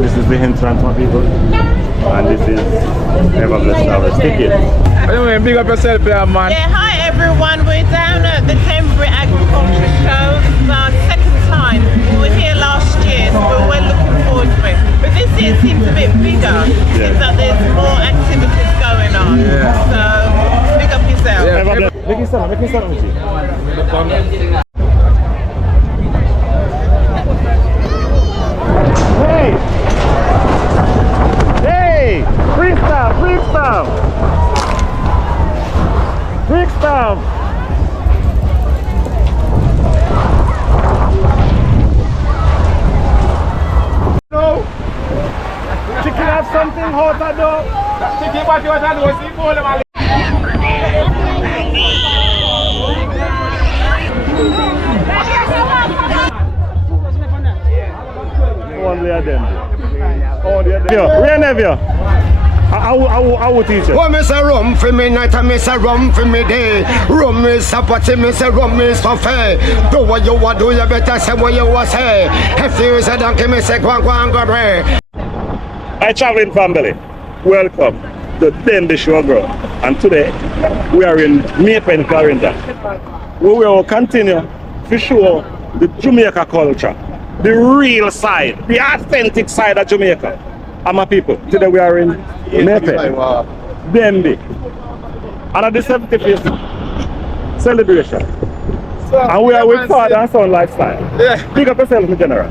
This is the entrance for people. And this is Ever Blessed Travels ticket. Anyway, big up yourself here, man. Yeah, hi everyone. We're down at the Denbigh Agriculture Show. It's our second time. We were here last year, so we're well looking forward to it. But this year seems a bit bigger. Seems like there's more activities going on. Yeah. So, big up yourself. Ever Blessed. Make it start with you. Hey! Hey! Freestyle! Freestyle! Freestyle! No! Chicken have something hot to do? Chicken what you want to do? See for them. Only a them. Only a them. Real nephew. I will teach you. Oh, miss a rum for me night and miss a rum for me day. Rum is a party, miss a rum is for fair. Do what you want, do you better say what you want say. If you is a donkey, miss a go pray. Hi traveling family, welcome to Denbigh Showground. And today we are in Jamaica in Clarendon. We will continue to show the Jamaica culture, the real side, the authentic side of Jamaica. And my people, today we are in Denbigh. And at the 75th celebration. And we are with Father and Son Lifestyle. Yeah. Pick up yourself in general.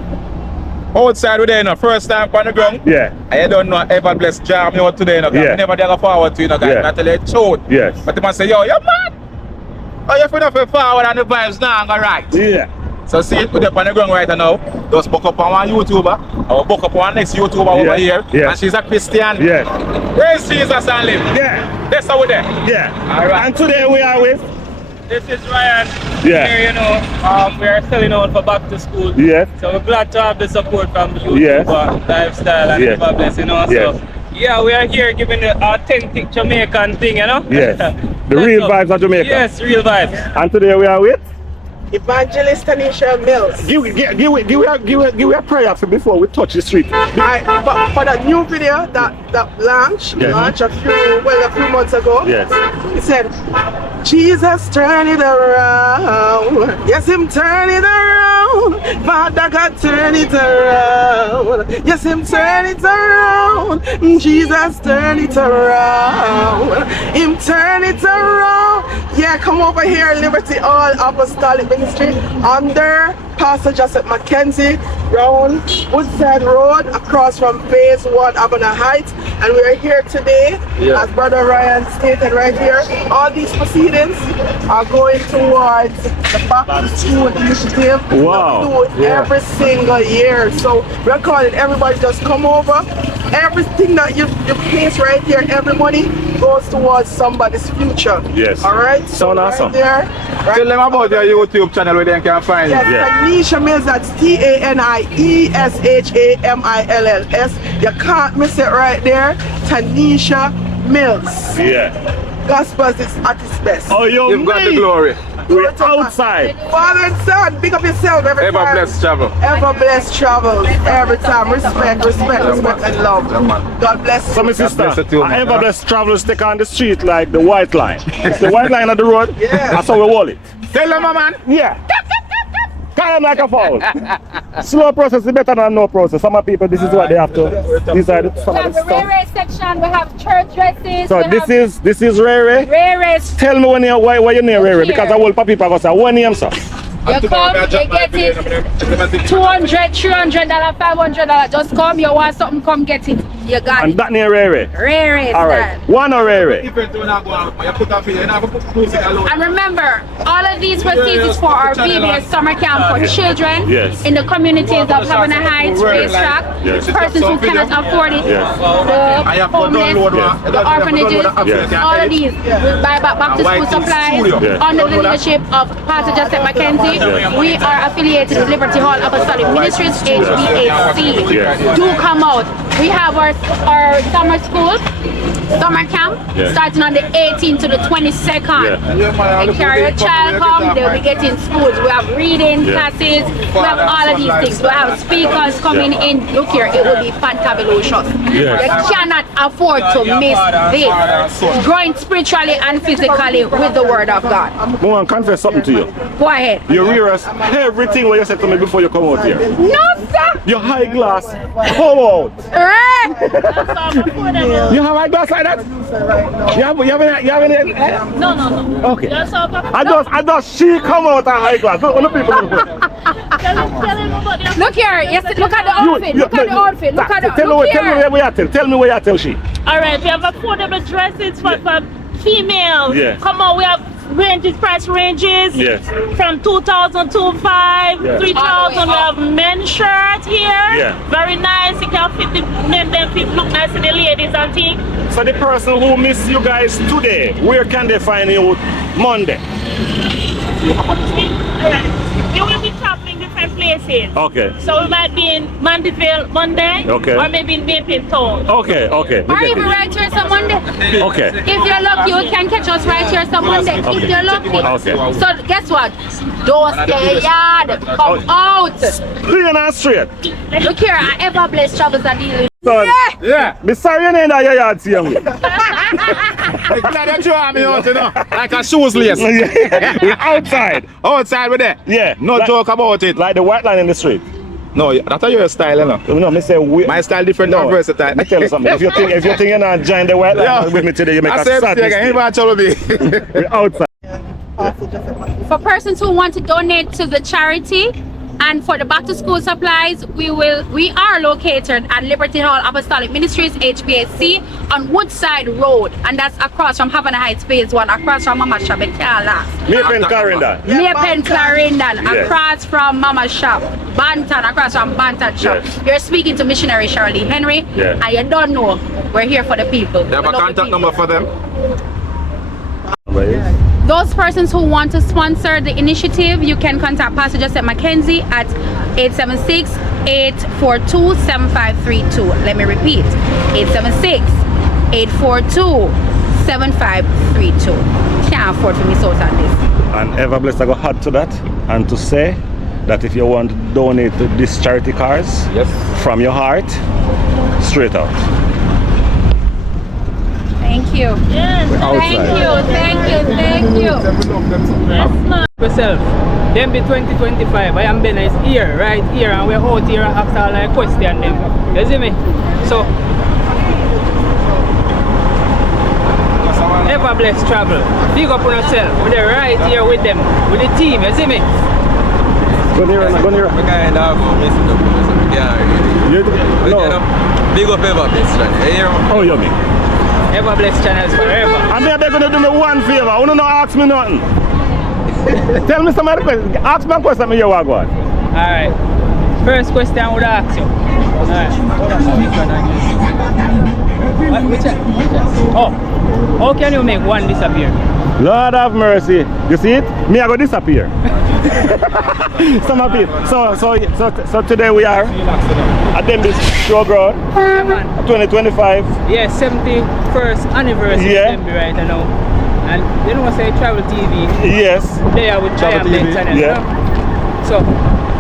Outside with there, first time on the ground. Yeah. I don't know Ever Blessed job me out today, Yeah. I never dare go forward to guys. Yeah. I tell you it's truth. Yes. But the man say, yo, you mad? Oh, you feel nothing forward and the vibes now go right. Yeah. So see it with up on the ground right now. Just book up on one YouTuber. Or book up on next YouTuber over here. Yeah. And she's a Christian. Yeah. Praise Jesus and live. Yeah. That's how we're there. Yeah. Alright. And today we are with. This is Ryan. Yeah. Here, you know, we are selling out for back to school. Yes. So we're glad to have the support from YouTube, Yes. Lifestyle, and Yes. Ever Blessed, you know. Yes. So yeah, we are here giving the authentic Jamaican thing, you know. Yes. The real vibes of Jamaica. Yes, real vibes. And today we are with. Evangelist Tanisha Mills. Give a prayer for before we touch the street. But for that new video that launched a few months ago. Yes. He said, Jesus turn it around. Yes, him turn it around. Father God turn it around. Yes, him turn it around. Jesus turn it around. Him turn it around. Yeah, come over here, Liberty All Apostolic Ministry under Pastor Joseph Mackenzie, round Woodside Road, across from Phase 1 Abana Heights. And we are here today, as Brother Ryan stated right here. All these proceedings are going towards the Back to School initiative. Wow. That we do every single year. So we're calling everybody just come over. Everything that you place right here, every money goes towards somebody's future. Yes. All right. So right awesome. there. Right. Tell them about your YouTube channel where they can find Yes, you. Tanisha Mills, that's TANIESHAMILLS. You can't miss it right there. Tanisha Mills. Yeah. Gospels is at its best. Oh, You've got the glory. We're outside. Father and son, pick up yourself every Ever time. Blessed travel. Ever blessed travels every time. Respect, and love. God bless you. So, my sister, bless you too, man. Ever Blessed travelers take on the street like the white line. It's the white line of the road. Yeah. That's how we wall it. Tell them, man. Yeah. Kind like a foul. Slow process is better than no process. Some people, this is what they have to decide. Some We of have the the rare stuff. section, we have church dresses. So this is Rere. rare. Tell me when you why you name Rere, because I will people go say what name sir. You come, you get it. $200, $300, $500. Just come, you want something, come get it. You got And it. that name Rere. Rare. Alright. One or Rere. And remember, all of these proceeds is for our VBS summer camp for children Yes. in the communities of Havana Heights, Racetrack, Yes. persons who cannot afford it, Yes. the homeless, the orphanages, Yes. all of these. We buy back to school supplies Yes. under the leadership of Pastor Joseph Mackenzie. Yes. We are affiliated with Liberty Hall Apostolic Ministries, HBAC. Yes. Do come out. We have our our summer school, summer camp, starting on the 18th to the 22nd. And carry your child come, they'll be getting schools. We have reading classes, we have all of these things. We have speakers coming in. Look here, it will be fantabulous. You cannot afford to miss this. Growing spiritually and physically with the word of God. I want to confess something to you. Go ahead. You realize everything what you said to me before you come out here. No, sir. Your high glass, come out. Right. You have high glass like that? You have any? No. Okay. I just she come out a high glass. Look people. Look here, yes, look at the outfit. Look at the outfit. Look at the Tell me where you tell she. Alright, we have affordable dresses for females. Yes. Come on, we have price ranges. Yes. From 2,000 to 5, Yes. 3,000. We have men's shirt here. Yeah. Very nice. You can fit the men, them fit look nice in the ladies and things. So the person who miss you guys today, where can they find you Monday? We will be traveling different places. Okay. So we might be in Mandeville Monday. Okay. Or maybe in Maple Town. Okay. Or even right here some Monday. Okay. If you're lucky, you can catch us right here some Monday. If you're lucky. Okay. So guess what? Don't stay yard. Come out. Clean and straight. Look here, I ever blessed travels are dealing. Son, be sorry you ain't in your yard, see me. I'm glad that you have me out, you know. Like a shoes lace. We're outside. Outside with that. Yeah. No joke about it. Like the white line in the street. No, that's your style, you know. No, me say My style different than versatile. Let me tell you something. If you think you're not join the white line with me today, you make a sad mistake. We're outside. For persons who want to donate to the charity and for the back to school supplies, we are located at Liberty Hall Apostolic Ministries HBAC on Woodside Road, and that's across from Havana Heights Phase 1, across from Mama Shop in Maple Clarendon. Maple Clarendon, Yes. across from Mama Shop, Bantan, across from Bantan Shop. Yes. You're speaking to Missionary Shirley Henry, Yeah. and you don't know, we're here for the people. You have a contact number for them? Those persons who want to sponsor the initiative, you can contact Pastor Joseph Mackenzie at 876-842-7532. Let me repeat, 876-842-7532. Can't afford to miss out on this. And ever blessed I go add to that and to say that if you want to donate to these charity cars from your heart, straight out. Thank you. Yes. Thank you. Myself, Denbigh 2025, I am Ben is here, right here, and we're out here and ask all like question them. You see me? So ever blessed travel. Big up on yourself. We're right here with them, with the team, you see me? Go near. We can't have missing the big up ever blessed channel. Oh, yummy. Ever blessed channels forever. I'm here gonna do me one favor. I don't know ask me nothing. Tell me some other question. Ask me a question, me you want to go on. Alright. First question I would ask you. Alright. Which oh, how can you make one disappear? Lord have mercy. You see it? Me I go disappear. Some of it. So today we are at Denbigh Showground 2025. Yeah, 71st anniversary of Denbigh right now. And you know what say Travel TV? Yes. They are with Travel TV. Channel, yeah. You know? So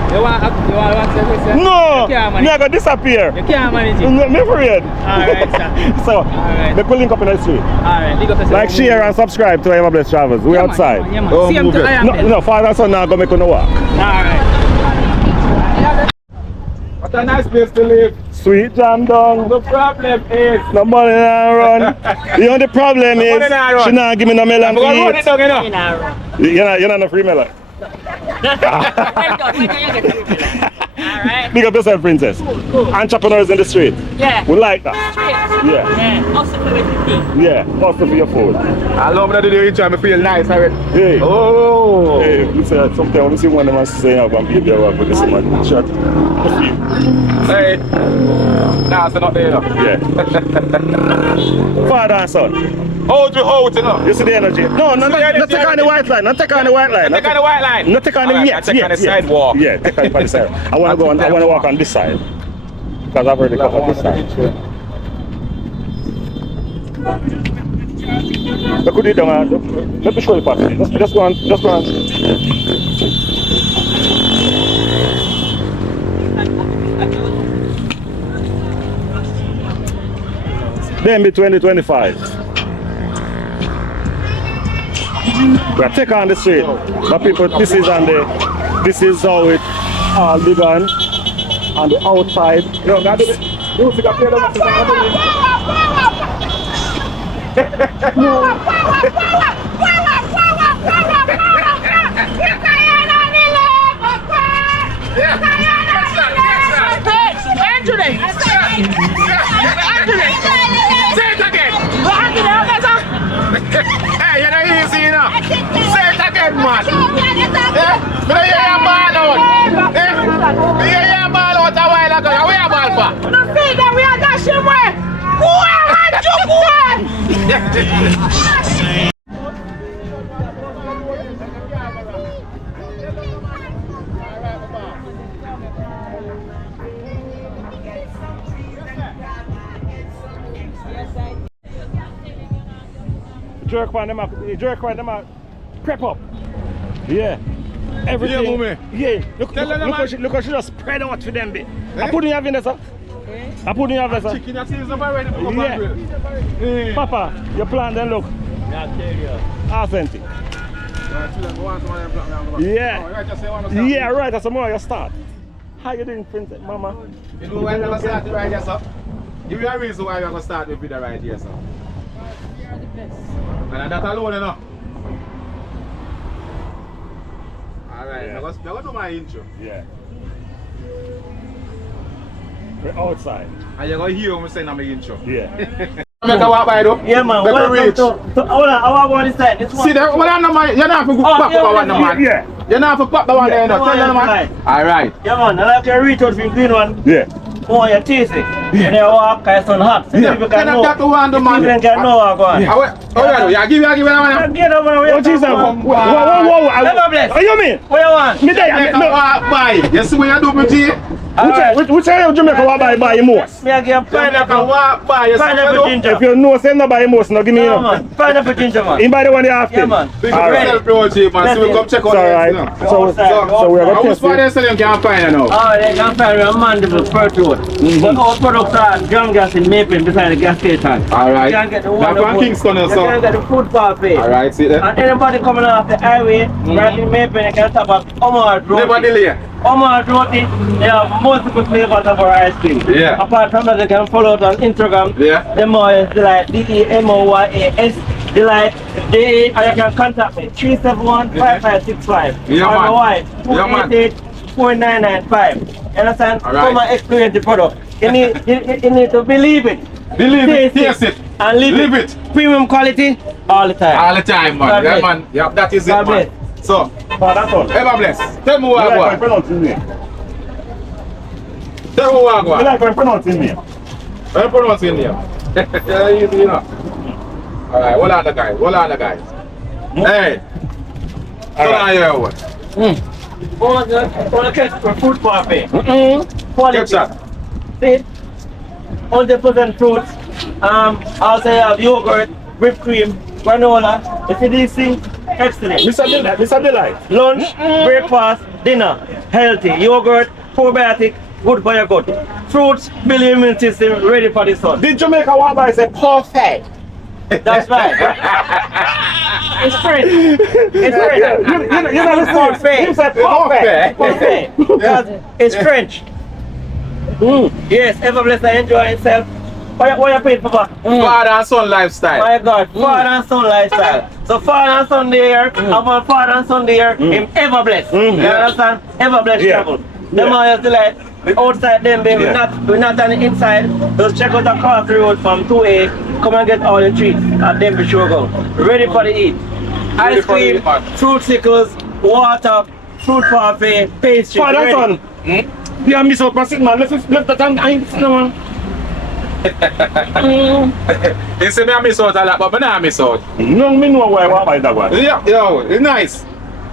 you want to ask a question? No! Me I go disappear. You can't manage it. Me afraid. Alright, sir. So, we could link up in the street. Alright, big up yourself. Like, share and subscribe to Ever Blessed Travels. We're outside. Yeah, man. See him to I am No, father and son now go make on the walk. Alright. What a nice place to live. Sweet jam down. The problem is No money now run. You know the problem is she not give me no melon to eat. You're not a free melon. Big up yourself, princess. Entrepreneurs in the street. Yeah. We like that. Yeah. Also for everything. Yeah. Also for your food. I love that you try to feel nice already. Hey. Oh. Hey, you say sometimes when you see one of them saying I'm going to work with this man. Shut. Hey. Nah, it's not there. Yeah. Father and son. Hold you out, you know. You see the energy? No, not take on the white line. Not take on the white line. Take on the white line. Not take on the take on the sidewalk. Yeah, take on the sidewalk. I want to walk on this side because I've already covered this side. Look at it down. Let me show you part. Just go on. Denbigh 2025. We are taking on the street. But people, this is how it all began on the outside. No, not the music up here. Hey, you know easy, you know. Say it again, man. Me hear your ball out. Me hear your ball out a while ago. Where your ball for? No see that we are dashing way. Jerk on them out. Prep up. Yeah. Everything. Yeah, mommy. Yeah. Look how she just spread out for them bit. I put in your vessel. I put in your vessel. Chicken that is already to Yeah. Papa, your plant then look. Authentic. Yeah. Yeah, right. That's more you start. How you doing, Princess Mama? You know why we're going to start the right here, sir? Give you a reason why we're going to start with the right here, sir. And that alone, you know. Alright, Yeah. now go to my intro. Yeah. We're outside. And you're going to hear me saying I'm my intro. Yeah. Make a walk by though. Yeah, man. Make a Welcome reach. to hold on. I want to say this one. See there, well, no, man. You're not for pop the one, no, man. Yeah. You're not for pop the one there, no. Tell them, man. Alright. Yeah, man. I like your reach out from green one. Yeah. Oh, you taste it. And you walk, it's on hot. So Yeah. people Can can I know. talk to one, the man? People can know what's going on. Oh, yeah, give me that one. Get over Oh, Jesus. Whoa. Never bless. What you mean? What you want? Me there. Make a walk by. You see what you do, me, G? Which area of Jamaica want buy your most? Me I give Make a pineapple. walk by. You see what Pineapple you do? ginger. If you know, say no buy your most, no give me Yeah, no. man. Pineapple ginger, man. In by the one you have to. Yeah, man. Big All up right. yourself, bro, G, man. So we come check out It's all this, right. you know. So we're I going to was test for them it. selling can't find you now. Oh, they can find a mandible per road. But our products are John Gas in Maple beside the gas station. Alright. You can get the That's one from Kingston and You can so. get the food parfait. Alright, see there. And anybody coming off the highway, right in Maple, you can stop at Omar Road. Never delay. Omar Roti, they have multiple flavors of our ice cream. Yeah. Apart from that, they can follow us on Instagram. Yeah. Demoyas, Delight, DEMOYAS, Delight, DE, and you can contact me, 371-5565. Yeah, or man. my wife, Yeah, man. 288-4995. You understand? All right. Come and experience the product. You need to believe it. Believe it, taste it. And live it. Premium quality all the time. All the time, man. God Yeah, bless. man. Yeah, that is God it, man. So, Oh, that's all. ever bless. Tell me what I You like want. pronouncing me? Tell me what I You want. like pronouncing me? I'm pronouncing here. Yeah, easy, you know. Alright, hold on the guys. Hold on the guys. Hey. Hold on here, what? On the case for food parfait. Get Quality. shot. See? 100% fruits. Also you have yogurt, whipped cream, granola. You see these things? Excellent. Mr. Delight. Lunch, breakfast, dinner, healthy. Yogurt, probiotic, good for your gut. Fruits, build your immune system, ready for the sun. Did Jamaica want buy say perfect? That's right. It's French. It's French. You know this Parfait. You said perfect. Parfait. Because it's French. Yes, ever blessed and enjoy itself. What you paid for that? Father and son lifestyle. My God, father and son lifestyle. So father and son there, our father and son there, him ever blessed. You understand? Ever blessed Yeah. travel. Them are just like outside them, baby. Yeah. We're not on the inside. Just check out across the road from 2A. Come and get all the treats at Denbigh Sugar. Ready for the eat. Ice for the cream, eat, man. fruit sickles, water, fruit parfait, pastry. Father ready. son. You are miss out my sick man. Let's that time I ain't no man. You say me I miss out a lot, but me not miss out. No, me know why I want buy that one. Yeah, yo, it's nice.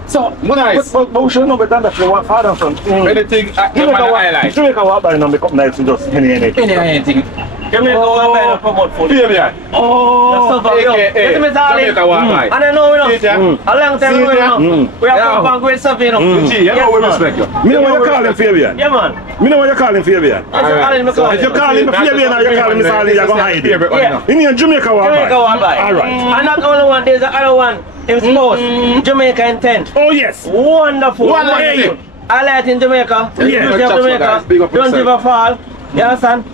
So, Nice. but we should know better than that. You want father son. Anything I Jamaica highlight. want buy now become nice to just anything. Anything. Jamaica want to buy and promote food. Fabian. Oh, Jamaica want to buy. And I know, a long time ago, we have come back with something, You know we respect you. Me know what you call him Fabian. Yeah, man. Me know what you call him Fabian. If you call him Fabian or you call him Mr. Ali, you're going to hide him. Yeah. You mean Jamaica want to buy? Jamaica want to buy. Alright. And not only one, there's another one. His spouse, Jamaica intent. Oh yes. Wonderful. Wonderful. I like in Jamaica. Yeah. Beauty of Jamaica. Don't ever fall. You understand?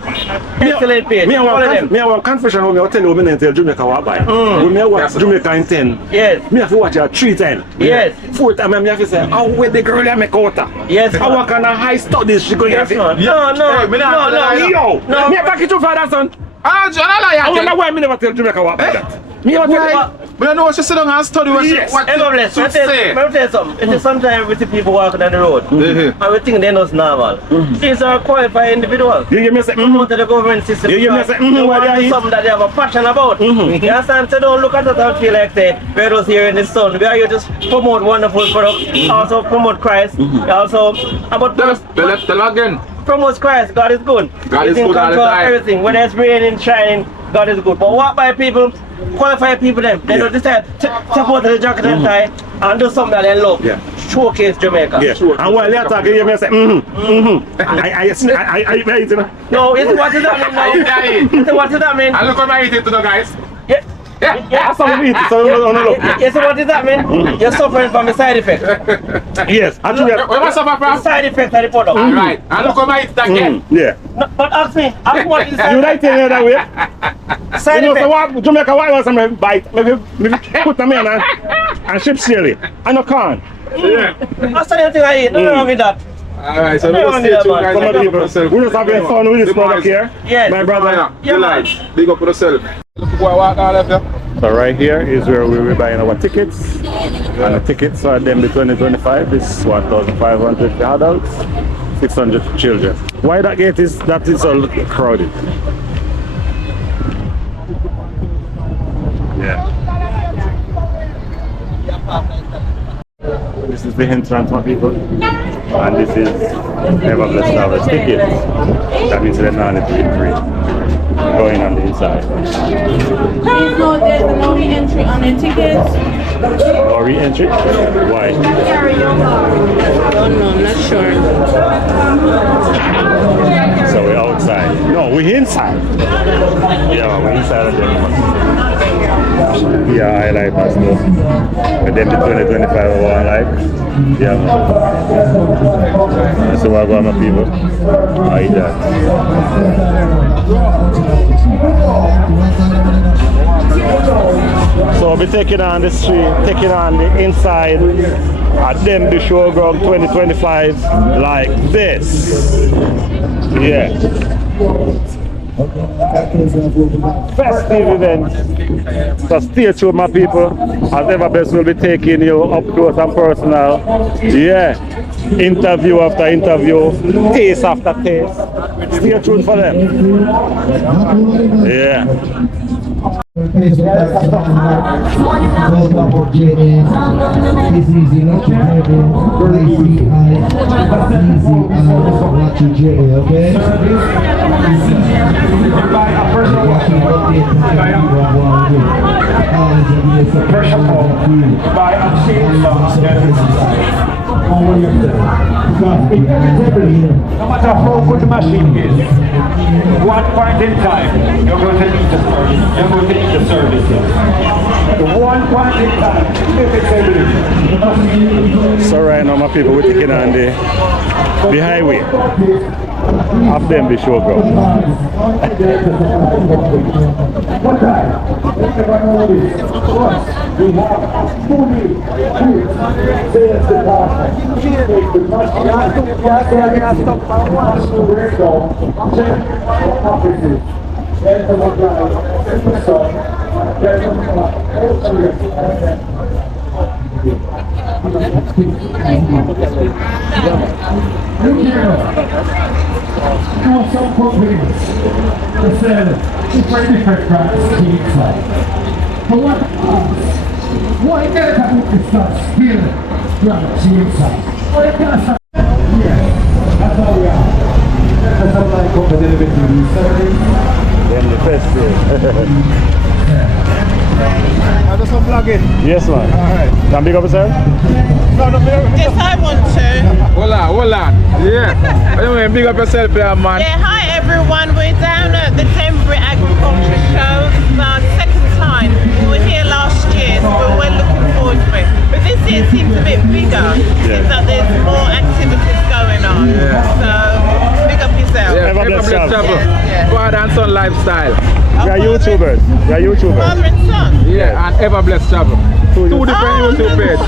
Excellent page. Me I want confession how me I tell you when I tell Jamaica what buy. When me watch Jamaica in 10. Yes. Me have to watch her 3 times. Yes. 4 times me have to say, how where the girl I make out? Yes. How kind of high studies she going to Yes, have? man. No. Yo. No. Me back it to father son. Ah, John, I I like wonder why me never tell Jamaica what buy that. Me never tell But I know what she sit down and study what she Yes. what Let me tell you something. It is sometimes we see people walking down the road and we think they're not normal. These are qualified individuals. You give me a say, Come out of the government system. You give me a say, They what want they to are do something that they have a passion about. You understand? So don't look at us and feel like say we're just here in the sun. We are here to just promote wonderful products, also promote Christ, also about Tell again. promotes Christ. God is good. God He's is in good all the control of time. everything. Whether it's raining, shining, God is good. But what by people, qualified people them, they don't decide to put the jacket and tie and do something that they love. Yeah. Showcase Jamaica. Yeah. And while you're talking, you may say, I you know. No, it's what does that mean now? It's what does that mean? And look what I eat it to the guys. Yeah. That's how we eat it, so no look. Yes, what does that mean? You're suffering from the side effect. Yes, actually. Where was suffer The from? side effect of the product. Alright. And look what I eat it again. Yeah. No, but ask me what is the You side like it that way? side You know, so effect? what Jamaica why was some bite? Maybe put them in and ship silly. And you can't. Yeah. That's the only thing I eat. Nothing wrong with that. Alright, so No, let's no, see no, two man. guys. Some of people, we're just having fun with this product here. Yes. My brother. Yeah, man. Big up for yourself. Boy, walk all of you. So right here is where we will buying our tickets. And the tickets are Denbigh 2025. This is 1,500 for adults, 600 for children. Why that gate is all crowded? Yeah. This is the entrance, my people. And this is Never Blessed Harvest tickets. That means they're not need to be free. Going on the inside. Please note there's no re-entry on the tickets. No re-entry? Why? I don't know, I'm not sure. So we're outside. No, we're inside. Yeah, we're inside of them. Yeah, I like us though. But then the 2025 I like. Yeah, man. So I got my people. I eat that. So I'll be taking on the street, taking on the inside at Denbigh Showground 2025 like this. Yeah. Festive event. So stay tuned, my people. As ever best will be taking you up close and personal. Yeah. Interview after interview, taste after taste. Stay tuned for them. Yeah. It's easy not to have it. Easy watch your J, okay? First of all, by unseen no matter how good the machine is, one point in time, you're going to need the service. You're going to need the services. One point in time, if it's everything. So right now, my people, we're taking on the highway of Denbigh Showground. I just want to plug in. Yes, man. Alright. Can big up yourself? No, Yes, I want to. Hold on. Yeah. Anyway, big up yourself here, man. Yeah, hi everyone. We're down at the Denbigh Agriculture Show. It's our second time. We were here last year, so we're looking forward to it. But this year seems a bit bigger. Seems like there's more activities going on. Yeah. So, big up yourself. Yeah, ever blessed travel. Father and son lifestyle. We are YouTubers. Father and son. Yeah, and ever blessed travel. Two different YouTube pages. Oh,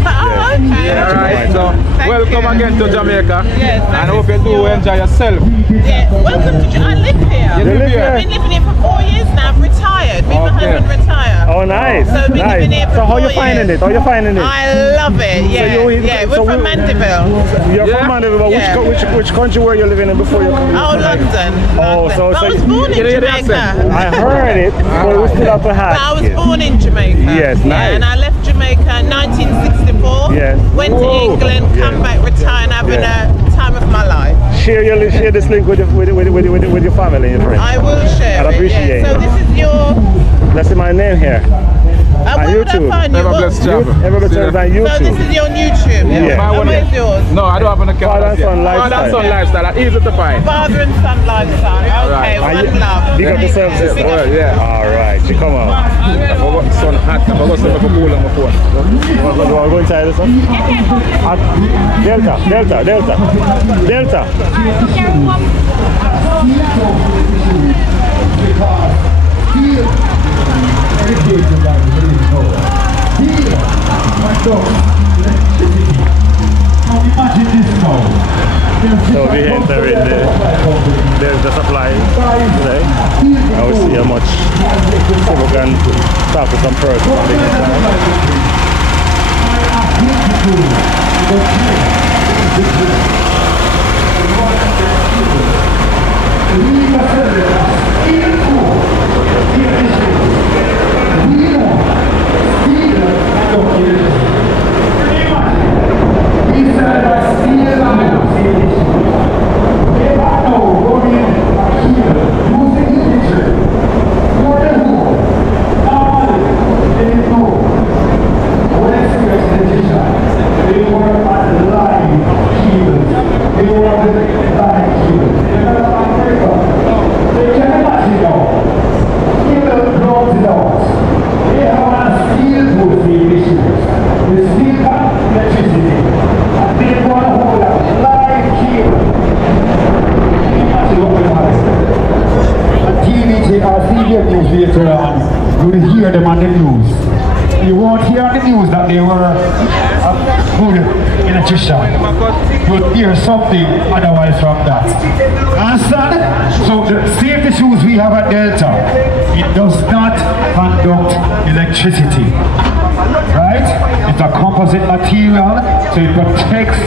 okay. Yeah, alright, so welcome again to Jamaica. Yes, and hope you do enjoy yourself. Yeah, welcome to I live here. You live here? I've been living here for 4 years now. I've retired. Me and my husband retired. Oh, nice. So I've been living here for So how 4 you finding years. it? How you finding it? I love it. Yeah, we're from Mandeville. You're from Mandeville, but which country were you living in before you came? Oh, London. Oh, so I was born in Jamaica. I heard it, but we still have to have. I was born in Jamaica. Yes, nice. And I left Jamaica in 1964. Yes. Went to England, come back, retired, having a time of my life. Share this link with your family and your friends. I will share I'd appreciate it. Yeah. So this is your. That's my name here. On where would YouTube. I find you? Ever blessed travel. Ever blessed travel on YouTube. So this is your YouTube. Yeah. And where's yours? No, I don't have an account. Father and son lifestyle. Father and son lifestyle. Easy to find. Father and son lifestyle. Okay, one love. Big up yourself, sister. Well, yeah. Alright, you come on. I forgot son hat. I forgot something for cool on my phone. You want to go inside this one? Delta. So we enter in there's the supply today. I will see how much, so we can talk to some person on the inside. You will hear them on the news. You won't hear on the news that they were a good electrician. You'll hear something otherwise from that. Understand? So the safety shoes we have at Delta, it does not conduct electricity. Right? It's a composite material, so it protects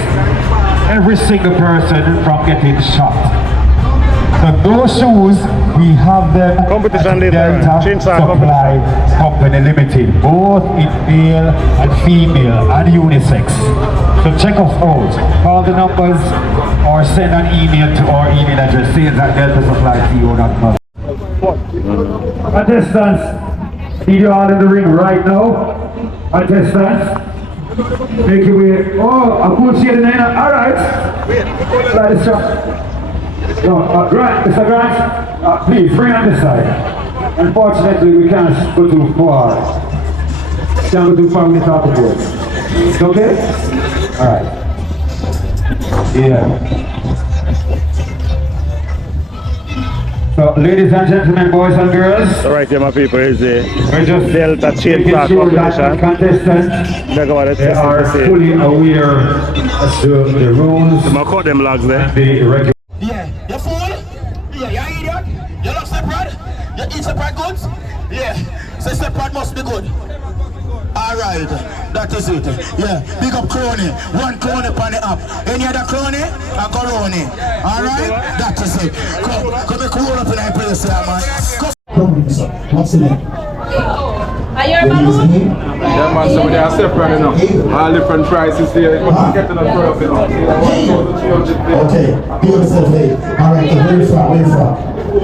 every single person from getting shot. So those shoes, we have them Competition at Delta Supply Company Limited, both in male and female and unisex. So check us out. Call the numbers or send an email to our email address, sales@deltasupplyco.com. At distance, need you all in the ring right now. At distance. Make your way. Oh, I'm going to see the name. All right. Slide this up. No, Grant, Mr. Grant, please bring on this side. Unfortunately, we can't go too far. Can't go too far with the top of the board. Okay? Alright. Yeah. So, ladies and gentlemen, boys and girls. Alright, yeah, my people, here's the Delta Chainsaw competition. Contestants, they are fully aware as to the rules. I'm going to cut them logs there. The yeah, you fool? Yeah, you idiot? You love separate? You eat separate goods? Yeah, so separate must be good. Alright, that is it. Yeah, big up crony. One crony upon the app. Any other crony? A corony. Alright, that is it. Come make roll up in that place here, man. What's the name? Are you a balloon? Yeah, man, so they are separate, you know. All different prices here. It must get enough for us, you know. Okay, be yourself, hey. Alright, where you from? Where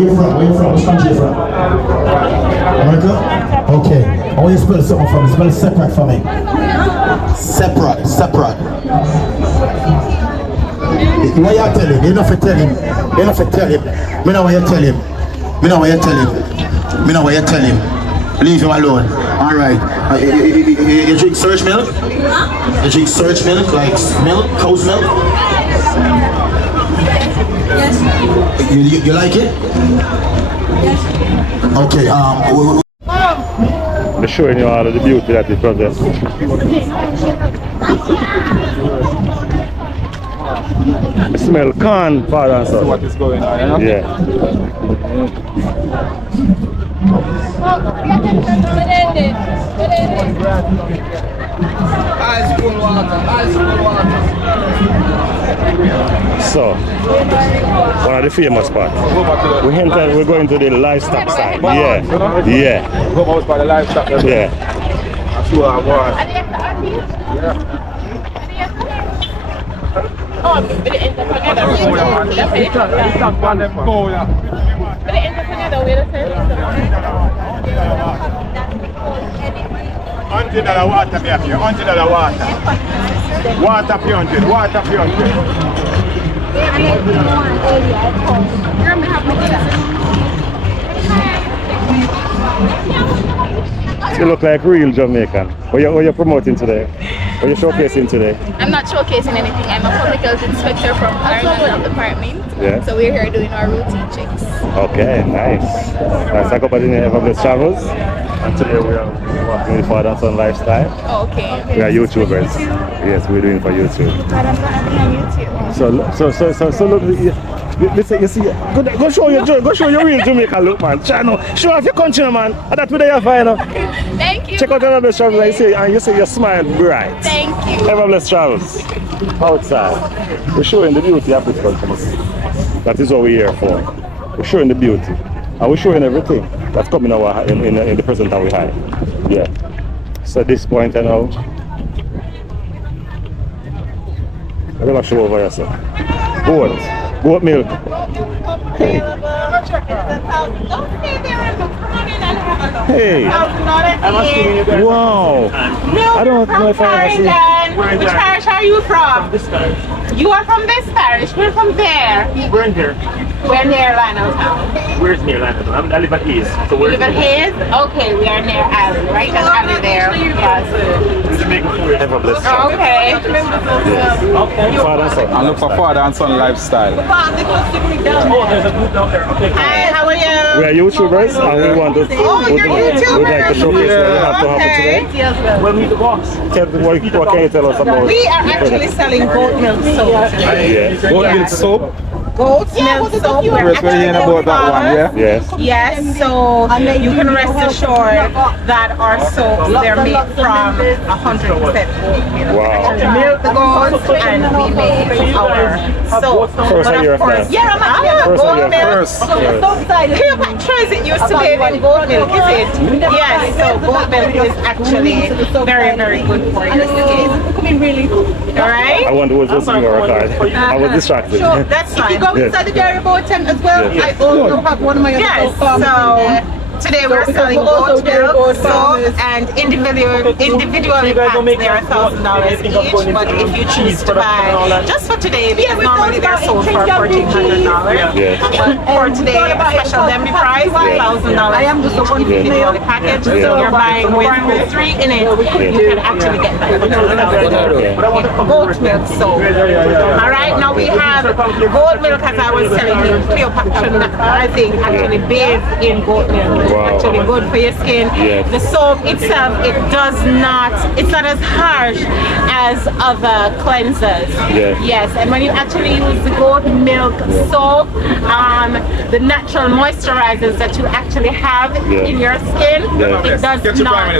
you from? Where you from? Which country you from? America? Okay. I want you to spell something for me. Spell separate for me. Separate. Separate. What you tell him? You don't have to tell him. You don't have to tell him. Me know what you tell him. Me know what you tell him. Me know what you tell him. Leave him alone. Alright. You drink surge milk? You drink surge milk? Like milk? Cow's milk? Yes. You like it? Yes. Okay, I'm showing you all of the beauty that it possesses. I smell corn, father and son. What is going on, you know? Yeah. Ice cold water. Ice cold water. So, one of the famous spots. We're going to the livestock side. Yeah. Yeah. Go out by the livestock. Yeah. That's who I want. Oh, but it ends up together. $100 water, me up here. $100 water. Water for 100. Water for 100. You look like real Jamaican. What you promoting today? What you showcasing today? I'm not showcasing anything. I'm a public health inspector from Clarendon Health Department. Yeah. So we're here doing our routine checks. Okay, nice. Nice. I go by the name of Everbless Travels. And today we are walking with Father and Son Lifestyle. Oh, okay. We are YouTubers. Yes, we're doing for YouTube. But I'm gonna be on YouTube. So look, you see, go show your real Jamaican look, man. Show off your country, man. And that's what you find. Thank you. Check out Everbless Travels and you see your smile bright. Thank you. Everbless Travels. Outside. We're showing the beauty of this country. That is what we're here for. We're showing the beauty. And we're showing everything that's coming in the present that we have. Yeah. So at this point, I'm gonna show over yourself. Goat milk. Hey. Hey. Wow. I don't know if I ever seen. Which parish are you from? This parish. You are from this parish. We're from there. We're in here. We're near Lionel Town. Where's near Landon? I live at Hayes. So You live at Hayes? Okay, we are near Alley, right? There's Alley there. Yes. Everbless. Okay. Father and son. I look for Father and Son Lifestyle. Oh, there's a group down there. Okay. Hi, how are you? We are YouTubers and we want to we'd like to showcase what you have to happen today. We'll meet the boss. What can you tell us about We are actually selling goat milk soap. Yeah. Goat milk soap. Goat milk soap. We're We're hearing about that one, yeah? Yes. Yes, so you can rest assured that our soaps, they're made from 100% goat milk. Wow. We milk the goats and we make our soap. First But I hear of of course, that. goat milk. First. Cleopatra isn't used to made in goat milk, is it? Yes, so goat milk is actually very, very good for your skin. Alright? I wonder what was in your card. I was distracted. That's fine. Yes. Inside the dairy boat tent as well. Yes. I also have one of my so today we're selling goat milk, soap, and individually packed. They're $1,000 each, but if you choose to buy just for today, because normally they're sold for $1,400. Yes. But for today, a special Denbigh price, $1,000 each individually packaged. So you're buying with 3 in it, you can actually get that for $2,000. Goat milk soap. All right, now we have goat milk, as I was telling you, Cleopatra, I think, actually bathes in goat milk. It's actually good for your skin. Yes. The soap itself, it's not as harsh as other cleansers. Yes. Yes, and when you actually use the goat milk soap, the natural moisturizers that you actually have in your skin, it does not.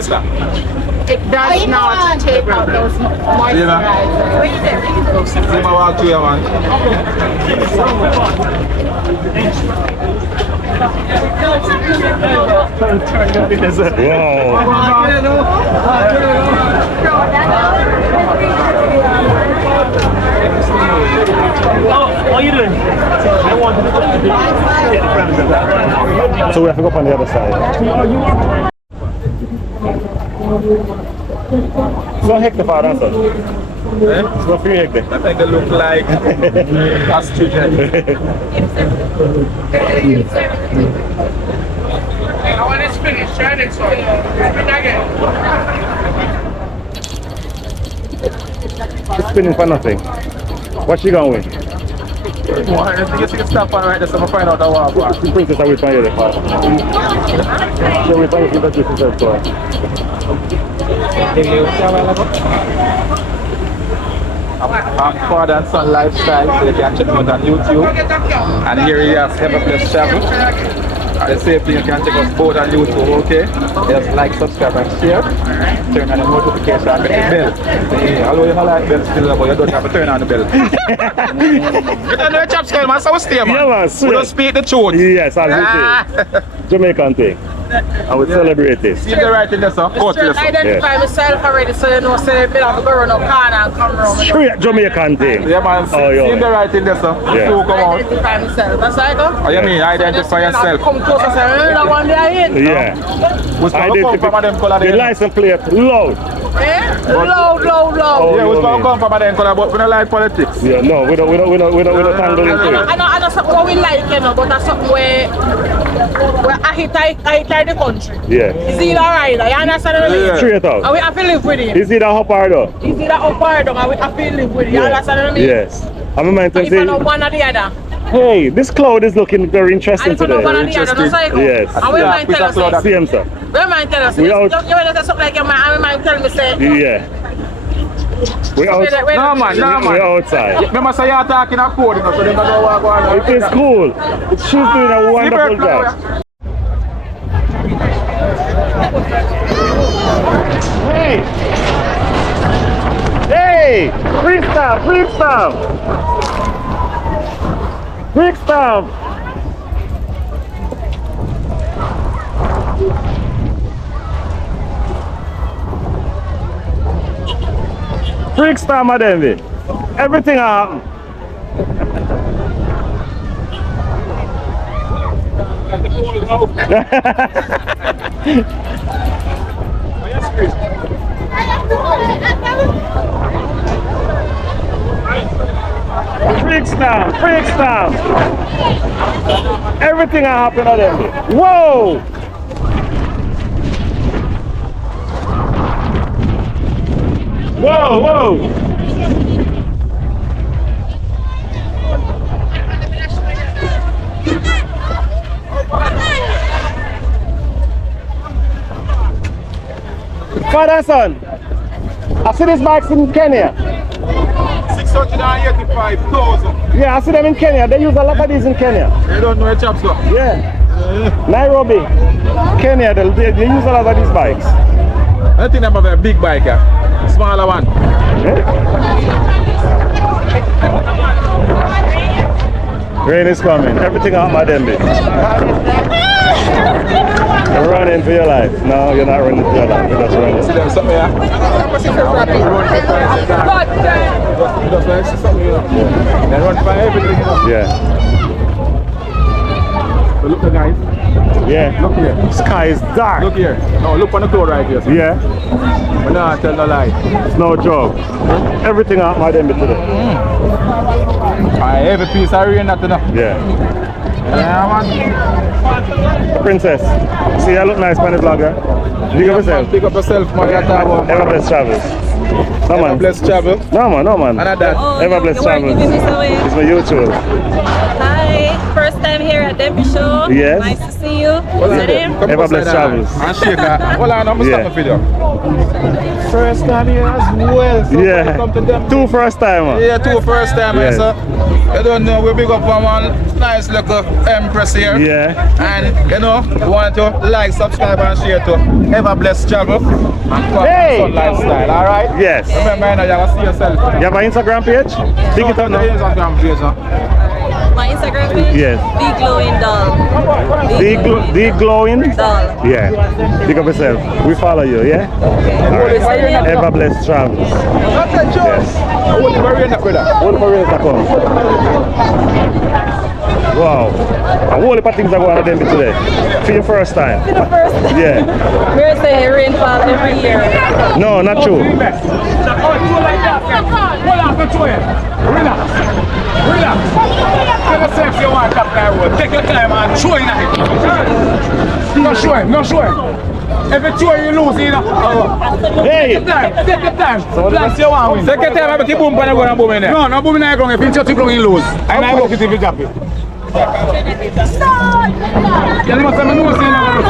It does not take out those moisturizers. How you doing? I want to So we have to go up on the other side. So hectare for that, sir. So 3 hectares. I think they look like ostriches. When it's finished, try it, so spin again. It's spinning for nothing. What she going with? Well, I think you can stop on right there so I find out how I The princess are with my head. So we find that this is her story. I'm father and son lifestyle, so you can check out on YouTube. And here you have Everblessed Travel. At the same thing, you can check us both on YouTube, okay? Just like, subscribe and share. Turn on the notification and the bell. Although you don't like bell still, but you don't have to turn on the bell. You don't know the chop scale, man, so we stay, man. Yeah, man, we don't speak the truth. Yes, as we say. Jamaican thing. I would celebrate this. See the right in there, sir? Go to the I identify myself already, so you know, say, me have to go around the corner and come around. Straight Jamaican thing. Yeah, man, see the right in there, sir? Yeah. So come on. Identify myself, that's how I go. Oh, you mean identify yourself? Come close and say, that one there in. Yeah. The license plate loud. Eh? Loud. Yeah, we're going to come from them color, but we don't like politics. Yeah, no, we don't tangle into it. I know something what we like, you know, but that's something where I hit the country. Yeah. Is it alright? You understand what I mean? Straight out. And we have to live with it. Is it a up or down? Is it up or down? And we have to live with it. You understand what I mean? Yes. I'm a man to If you know one or the other. hey, this cloud is looking very interesting today. Yes. And we might tell us. Same, sir. We might tell us. We out. You want to say something like your man, and we might tell me say. Yeah. We out. No man. We're outside. Remember say you're talking a code, so they don't know what going on. It is cool. She's doing a wonderful job. Hey! Freestyle! Freestyle, my Denbigh. Everything happen. Freestyle. Everything happen at Denbigh. Whoa! Whoa! Father, son, I see these bikes in Kenya. 685,000. Yeah, I see them in Kenya. They use a lot of these in Kenya. You don't know a chop sir? Yeah. Nairobi, Kenya, they use a lot of these bikes. I think I'm a big bike, smaller one. Rain is coming. Everything out my Denbigh. You're running for your life. No, you're not running for your life. You're just running. See them something here? They run for everything, you know? Yeah. So look, guys. Yeah. Look here. Sky is dark. Look here. No, look on the cloud right here. Sir. Yeah. But no, I tell no lie. It's no joke. Everything out my Denbigh today. Every piece of rain that enough. Yeah. Yeah, man. Princess, see, I look nice on the vlogger. Big up yourself. Big up yourself, man. Everblessed Travels. No, man. Everblessed Travel. No, man. And that. Everblessed Travels. It's my YouTube. Hi, first time here at Denbigh Show. Yes. Nice to see you. What's your name? Everblessed Travels. And shake her. Hold on, I'm going to stop the video. First time here as well. So yeah. Two first timer. Yeah, two first timer, sir. You don't know, we big up on one nice little empress here. Yeah. And you know, we want to like, subscribe and share to Everblessed Travel and Sun Lifestyle, alright? Yes. Remember, you gotta see yourself. You have an Instagram page? Dig it up now. Instagram page, My Instagram page? Yes. The Glowing Doll. The glowing? Doll. Yeah. Pick up yourself. We follow you, yeah? Alright. Ever blessed travels. Yes. Wow. A whole heap of things are going on Denbigh today. For your first time. For the first time. Yeah. We're saying rainfall every year. No, not true. Relax. Relax. Tell yourself you want that guy road. Take your time and show him. No show him. Every tour you lose, you know. Hey! Take your time. Plus you want win. Take your time, but keep boom and go and boom in there. No boom in there. If you just go, you lose. And I go to the job. You must have no say now.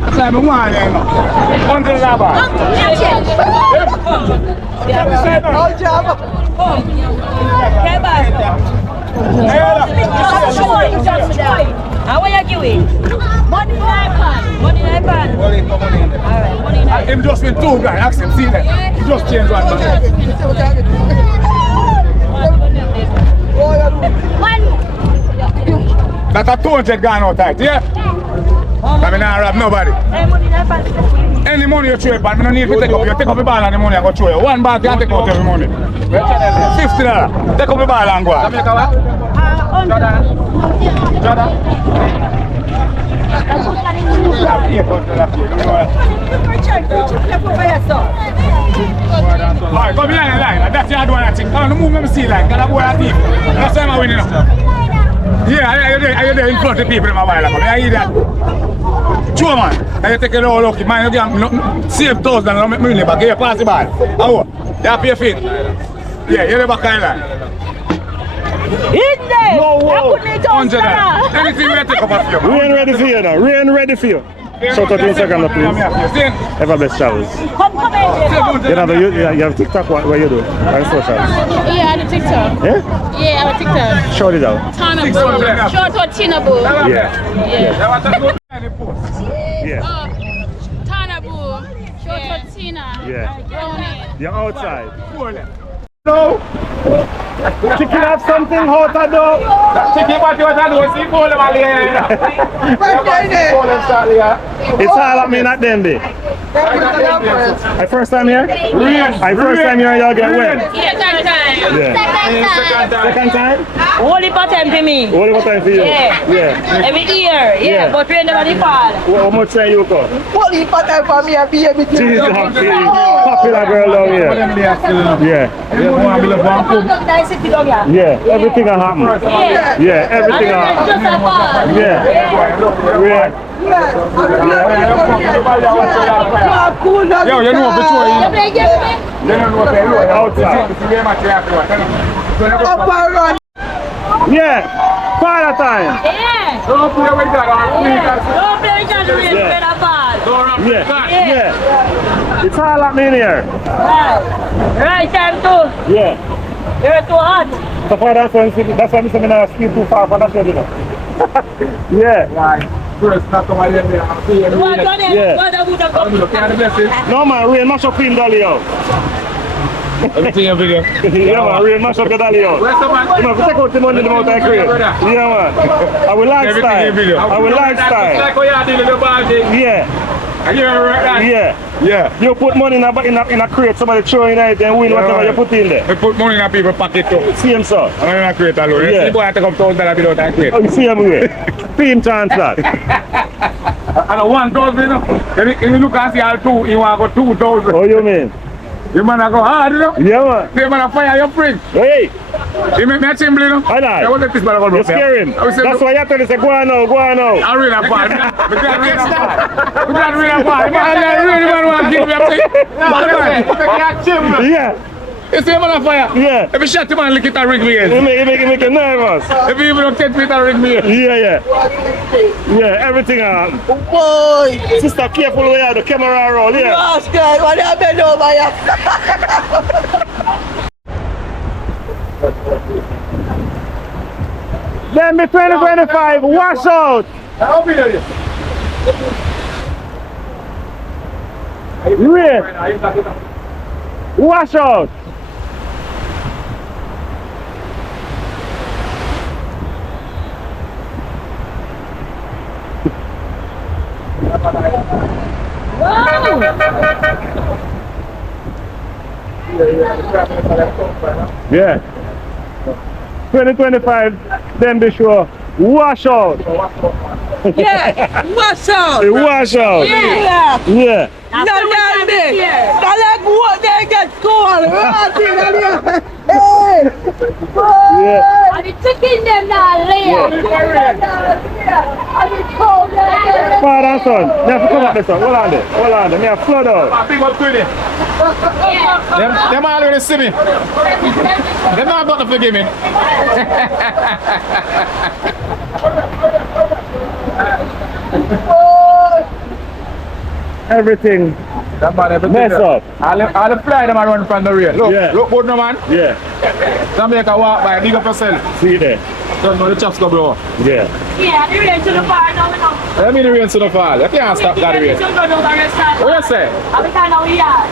That's why I'm one there now. Until that bad. How are you doing? Money in iPad. Money in iPad. Alright, money in iPad. Him just win 2 grand. Ask him, see that. He just changed one man. That's a 200 gone out tight, yeah? I mean, I rob nobody. Any money you throw, but I don't need to take up. You take up the ball and the money and go throw you. 1 ball can take out every money. $50. Take up the ball and go out. Jordan. Alright, come behind the line. That's the hard one I think. I don't move me see line, because that boy a thief. That's why I'm winning now. Yeah, I there in front of people in a while ago. I hear that. True man. And you take it all lucky. Man, you can save 1,000 and make million back. Here, pass the ball. Oh, you have to pay your feet. Yeah, you're the back of the line. In there! No, whoa. $100. Anything we take up a few. Rain ready for you now. Rain ready for you. Shout out to Instagram, please. Ever blessed travels. You have TikTok, what you do? And socials. Yeah, I have TikTok. Yeah? Yeah, I have TikTok. Shout it out. Tanabu. Short or Tinabu. Yeah. Yeah. Tanabu. Short or Tina. Yeah. Brownie. You're outside. No. Chicken have something hot to do. Chicken what you want to do? See all of It's all at me, not Denbigh. My first time here? My first time here, y'all get wet. Second time. Yeah. Second time? Only part time for me. Only one time for you? Yeah. Every year. Yeah. But we never the fall. How much time you come? Only part time for me and be everything. Jesus, popular girl down here. Yeah. Yeah, everything will happen. Yeah, everything will happen. Yeah. Yo, you know for sure. You know outside. Yeah, fire time. Yeah. Don't play with that. Don't play with that. Yeah. It's all at me in here. Right time too. Yeah. You're too hot. So far that's why I'm saying I speak too far for that, you know. Yeah. First, not come here. No man, rain mash up in Dolly out. Everything in video. Yeah man, rain mash up your Dolly out. You know, if you take out the money, the amount I create. Yeah man. I will lifestyle. I will lifestyle. Yeah. Yeah. You put money in a crate, somebody throw in it and win whatever you put in there. We put money in a people's pocket too. See him, sir? I'm in a crate alone. Yeah. The boy had to come $1,000 without that crate. Oh, you see him way? Team chance that. And 1,000, you know. If you look and see all two, you want to go 2,000. Oh, you mean? You man go hard, you know? Yeah, man. You man fire your fridge. Hey! You make me a chimbley, you know? I know. I won't let this man go. You scare him. That's why you have to say, go on now, go on now. I really have fun. We can't really have fun. We can't really have fun. I really want to give me a thing. Yeah. You see him on fire? Yeah. If you shot him and lick it and rig me in. You make you nervous. If you even don't take me and rig me in. Yeah. Yeah, everything Boy! Sister, careful where you have the camera around, yeah. Gosh, God, what happened over here? Denbigh 2025, wash out! I'll be there. Rain! Wash out! Yeah. 2025, Denbigh show. Wash out. Yeah, wash out. Wash out. Yeah. Yeah. No, Denbigh. I like what they get cold. Hey. Yeah. And the chicken them not lay. And the cold them. Father and son, you have to come up this one. Hold on there. Hold on there. Me have flood out. Big up Quilly. Them already see me. Them not got to forgive me. Everything That man, everything mess up. All the fly them are run from the rail. Look, Yeah. look good no man. Yeah. Jamaica walk by, big up yourself. See there. Don't know the chops go blow. Yeah. Yeah, the rain to the far now. Let me the rain to the fall. You can't stop that rain. What you say? Every time now we are.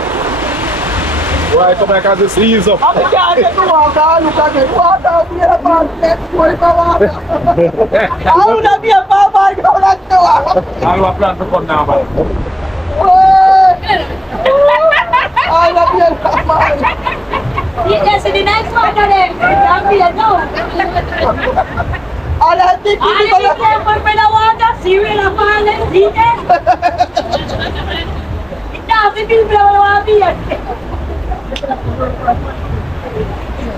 Why come back as this ease up? I can't get to walk out. Look at me. Walk out here about 20 hours. I would not be a papa. I go back to walk. I have a plan to come now, man. I love you, papa. Yes, the next one of them. I'll be a no. All I think I think they put me the water, cereal and fall and see them. Now the people don't want to be here.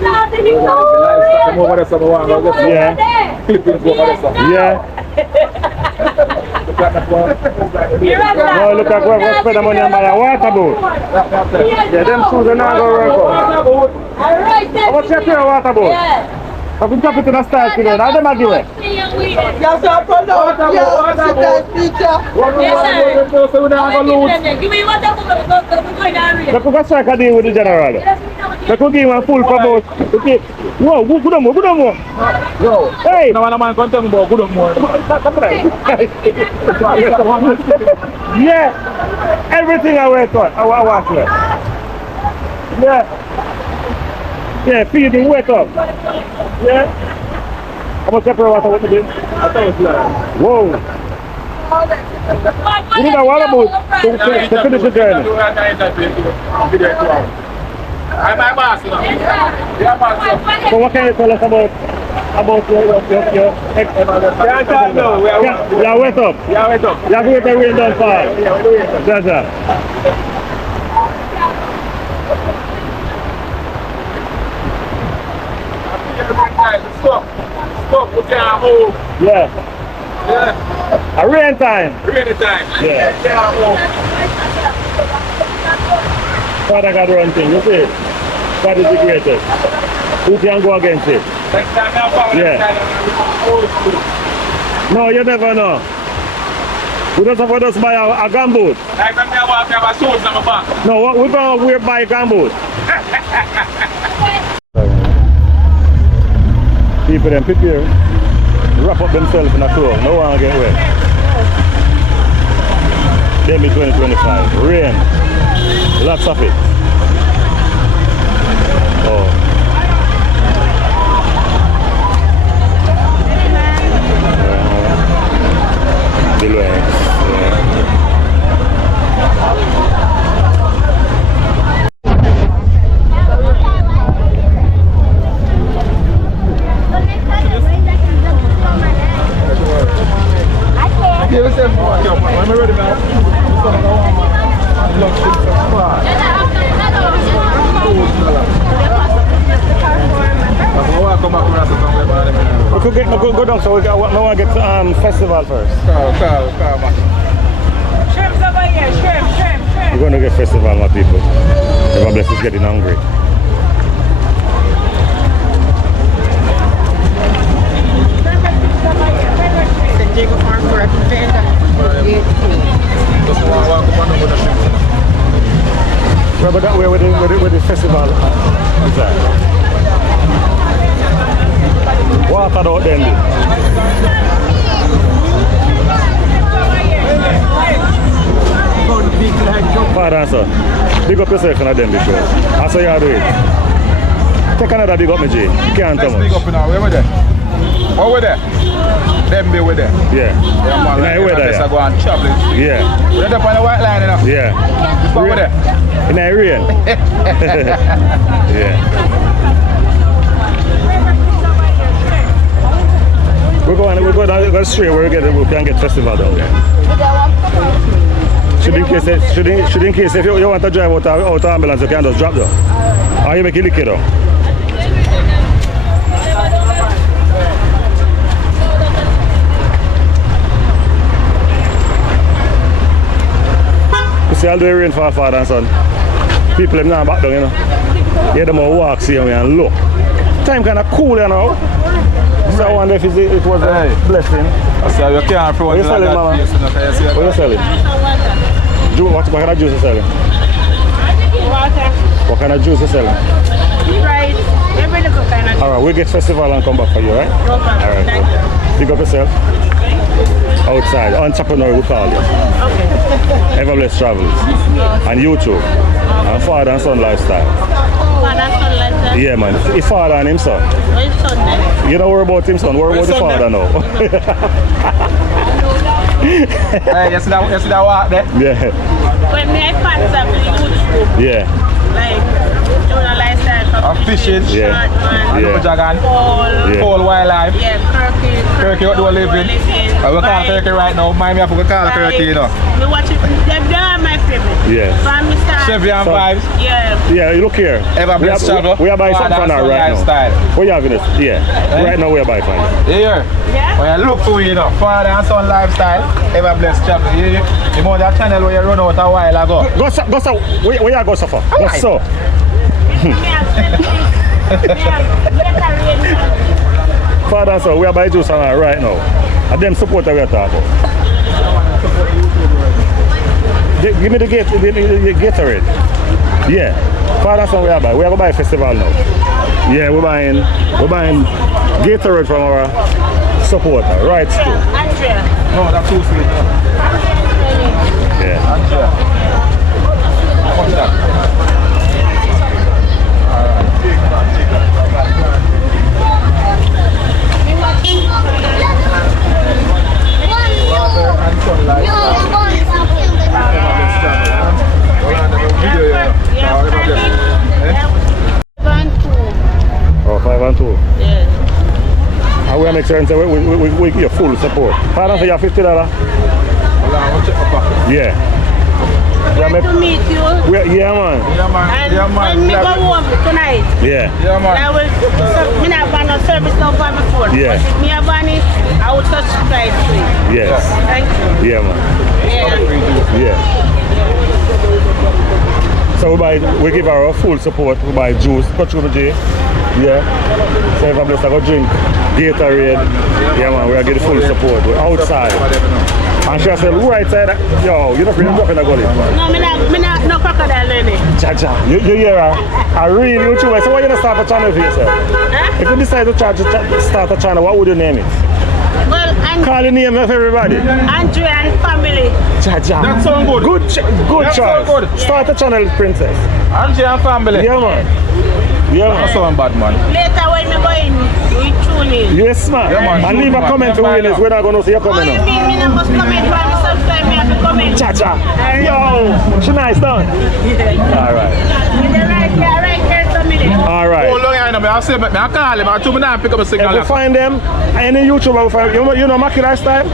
Now the people Come over there, someone. Yeah. Yeah. No, look at where we spend the money on buy a water boat. Yeah, them shoes are not going to work out. How much you pay a water boat? If we drop it to the start today, now them are give it. Yes, I put out. Yeah, see that picture. Give me water for They could strike a deal with the general. They could give him a full promote. Okay. Whoa, good on more, good on more. Hey! No man can tell me about good on more. Yeah! Everything I wear to it, I watch it. Yeah! Yeah, feed him wet up. Yeah? How much pepper water what to do? I thought it was like, whoa! We need a water boat to finish the journey. I'm my boss, you know. Yeah, boss. So what can you tell us about your ex? No, we are wet up. Yeah, wet up. You have to wait the rain down fall. Yeah, we're doing it. That's that. Stop, we can't move. Yeah. Yeah. A rain time. Rainy time. Yeah. Can't move. Father God run thing, you see? God is the greatest. Who can go against it? Next time I'm power, Yeah. No, you never know. We just have to buy a gumboot. Like when I walk, I have a shoes on my back. No, we're going to buy a gumboot. People then prepare, wrap up themselves in a clothes. No one get wet. Denbigh 2025. Rain. Lots of it. Oh. Below. Yeah. When we're ready now, We could go down, so we want to get festival first. Shrimps over here, shrimp. We're going to get festival, my people. Everyone bless is getting hungry. Diego Farm for a vendor. Where about that way with the festival? Is that? Water out Denbigh. Father and son, big up yourself in a Denbigh show. That's how you do it. Take another big up, my G. You can't tell much. Big up now, where were they? Oh, we're there. Denbigh with there. Yeah. Yeah, man. In where there? I go on traveling. Yeah. We're up on the white line, you know. Yeah. Over there. In Iran. Yeah. We're going straight where we can get festival down there. Should in case if you want to drive out of ambulance, you can just drop down. Or you make it lick it down. You see all the rain for father and son. People them now back down, you know. Yeah, them all walk see me and look. Time kinda cool, you know. So I wonder if it was a blessing. I say you can't afford what you selling, mama? What you selling? What kind of juice you selling? Water. What kind of juice you selling? Right. Every little kind of. Alright, we'll get festival and come back for you, right? No problem. Alright, Thank you. Pick up yourself. Outside, entrepreneur we call you. Okay. Everblessed Travels. And YouTube. And Father and Son Lifestyle. Father and Son Lifestyle? Yeah, man. His father and him son. What is son then? You don't worry about him son, worry about the father now. Hey, you see that walk there? Yeah. When me I sponsor the youth group. Yeah. Like, lifestyle. Fishing. Yeah. Yeah. Dragon. Pole wildlife. Yeah, Kirky. Kirky, what do we live in? We call Kirky right now. Mind me, I forgot to call Kirky, you know. We watch it. They are my favorite. Yeah. From Mr. Chevy and Vibes. Yeah. Yeah, you look here. Everblessed Travel. We are buying something for now right now. What you having it? Yeah. Right now we are buying for you. Yeah. When you look for you know, Father and Son Lifestyle, Everblessed Travel. You know that channel where you run out a while ago. Go so, where you go so far? Go so. Father and Son, we are buying juice on right now. And them support that we are talking about. Give me the Gatorade. Yeah. Father and Son we are buying. We are going to buy a festival now. Yeah, we're buying Gatorade from our supporter. Right, Stu? Andrea. No, that's too sweet. Yeah. Andrea. What's that? Oh, 5 and 2. Yes. And we make sure and say we give you full support. Pardon for your $50? Yeah. Glad to meet you. Yeah, man. And when we go home tonight, yeah. I will not have no service now for my phone. Yeah. But if me have any, I will subscribe to it. Yes. Thank you. Yeah, man. Yeah. So we give our full support. We buy juice, Coach J. Yeah. So if I'm just going to drink Gatorade, yeah, man, we're getting full support. We're outside. And she said, right side, yo, you're not really dropping a gully. No, me not no crocodile in it. Jaja, you hear a real YouTuber. So why you not start a channel for yourself? Huh? If you decide to start a channel, what would you name it? Well, call the name of everybody. Andrea and family. Jaja. That sounds good. Good choice. Good. Start a channel, Princess. Andrea and family. Yeah, man. Yeah, man. That's so bad, man. Later when me go in, we tune in. Yes, man. Yeah, man. And leave a comment for Willis. We're not going to see your comment. What do you mean? Me not must comment for me subscribe me and comment. Jaja. Yo, she nice, done. Yeah. All right. Right here, somebody. All right. Oh, look, I say, I call him. I told me not pick up a signal. If we find them, any YouTuber will find you know Maki lifestyle?